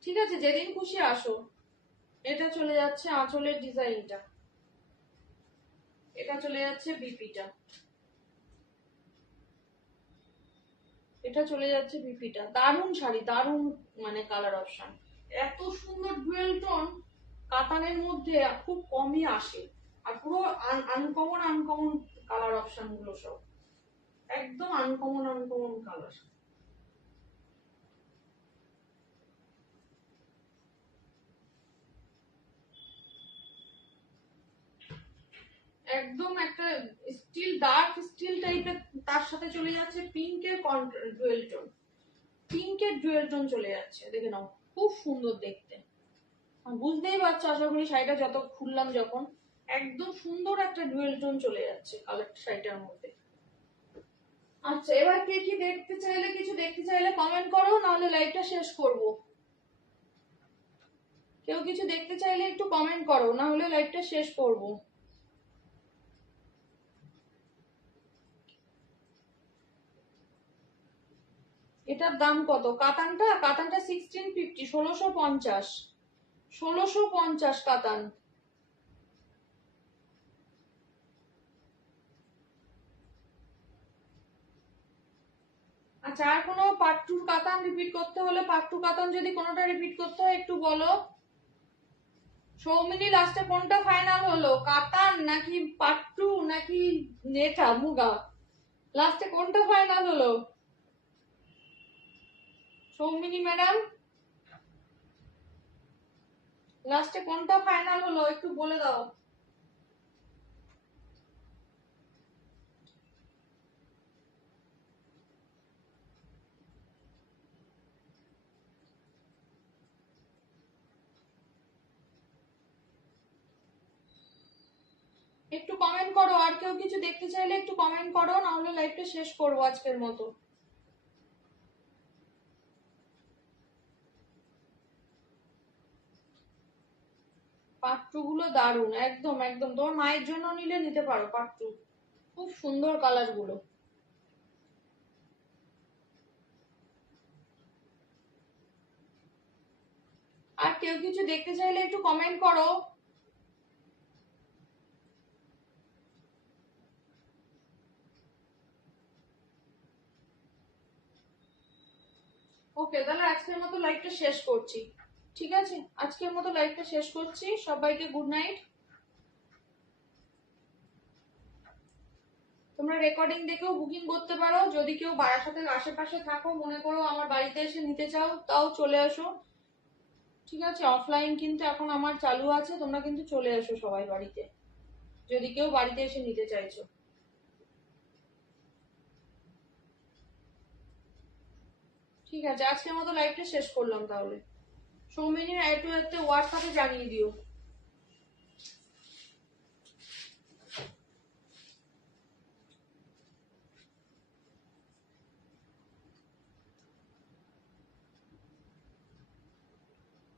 ঠিক আছে যেদিন খুশি আসো। এটা চলে যাচ্ছে আঁচলের ডিজাইনটা, এটা চলে যাচ্ছে বিপিটা, এটা চলে যাচ্ছে বিপিটা। দারুণ শাড়ি, দারুণ মানে কালার অপশন, এত সুন্দর ডুয়েল টোন কাতানের মধ্যে খুব কমই আসে। আর পুরো আনকমন আনকমন কালার অপশন গুলো সব একদম আনকমন আনকমন কালার। একদম একটা স্টিল, ডার্ক স্টিল টাইপের, তার সাথে চলে যাচ্ছে পিঙ্কের ডুয়েল টোন, পিঙ্কের ডুয়েল টোন চলে যাচ্ছে। দেখে নাও, খুব সুন্দর দেখতে। বুঝতেই পারছো আশা করি, শাড়িটা যত খুললাম যখন, একদম সুন্দর একটা ডুয়েল টোন চলে যাচ্ছে কালার শাড়িটার মধ্যে। আচ্ছা, এবার কে কি দেখতে চাইলে, কিছু দেখতে চাইলে কমেন্ট করো, নাহলে লাইভটা শেষ করব। কেউ কিছু দেখতে চাইলে একটু কমেন্ট করো, না হলে লাইভটা শেষ করব। এটার দাম কত? কাতানটা, কাতানটা 1650, 1650, 1650 কাতান। আচ্ছা, আর কোনো পাট্টুর কাতান রিপিট করতে হলে, পাট্টু কাতান যদি কোনোটা রিপিট করতে হয় একটু বলো। সৌমিনী লাস্টে কোনটা ফাইনাল হলো, কাতান নাকি পাট্টু নাকি নেটা মুগা? লাস্টে কোনটা ফাইনাল হলো সৌমিনী ম্যাডাম? লাস্টে কোনটা ফাইনাল হলো একটু বলে দাও। একটু কমেন্ট করো, আর কেউ কিছু দেখতে চাইলে একটু কমেন্ট করো, না হলে লাইভটা শেষ করবো আজকের মতো। পাট্টু গুলো দারুন, একদম একদম তোমার মায়ের জন্য নিলে নিতে পারো পাট্টু, খুব সুন্দর কালার গুলো। আর কেউ কিছু দেখতে চাইলে একটু কমেন্ট করো। ওকে, তাহলে আজকের মতো লাইভটা শেষ করছি। ঠিক আছে, আজকের মতো লাইভটা শেষ করছি। সবাইকে গুড নাইট। তোমরা রেকর্ডিং দেখেও বুকিং করতে পারো, যদি কেউ বারাসাতের আশেপাশে থাকো, মনে করো আমার বাড়িতে এসে নিতে চাও, তাও চলে আসো। ঠিক আছে, অফলাইন কিন্তু এখন আমার চালু আছে, তোমরা কিন্তু চলে আসো সবাই বাড়িতে, যদি কেউ বাড়িতে এসে নিতে চাইছো। ঠিক আছে, আজকের মতো লাইভটা শেষ করলাম তাহলে। সৌমিনীর একটু হোয়াটসঅ্যাপে জানিয়ে দিও।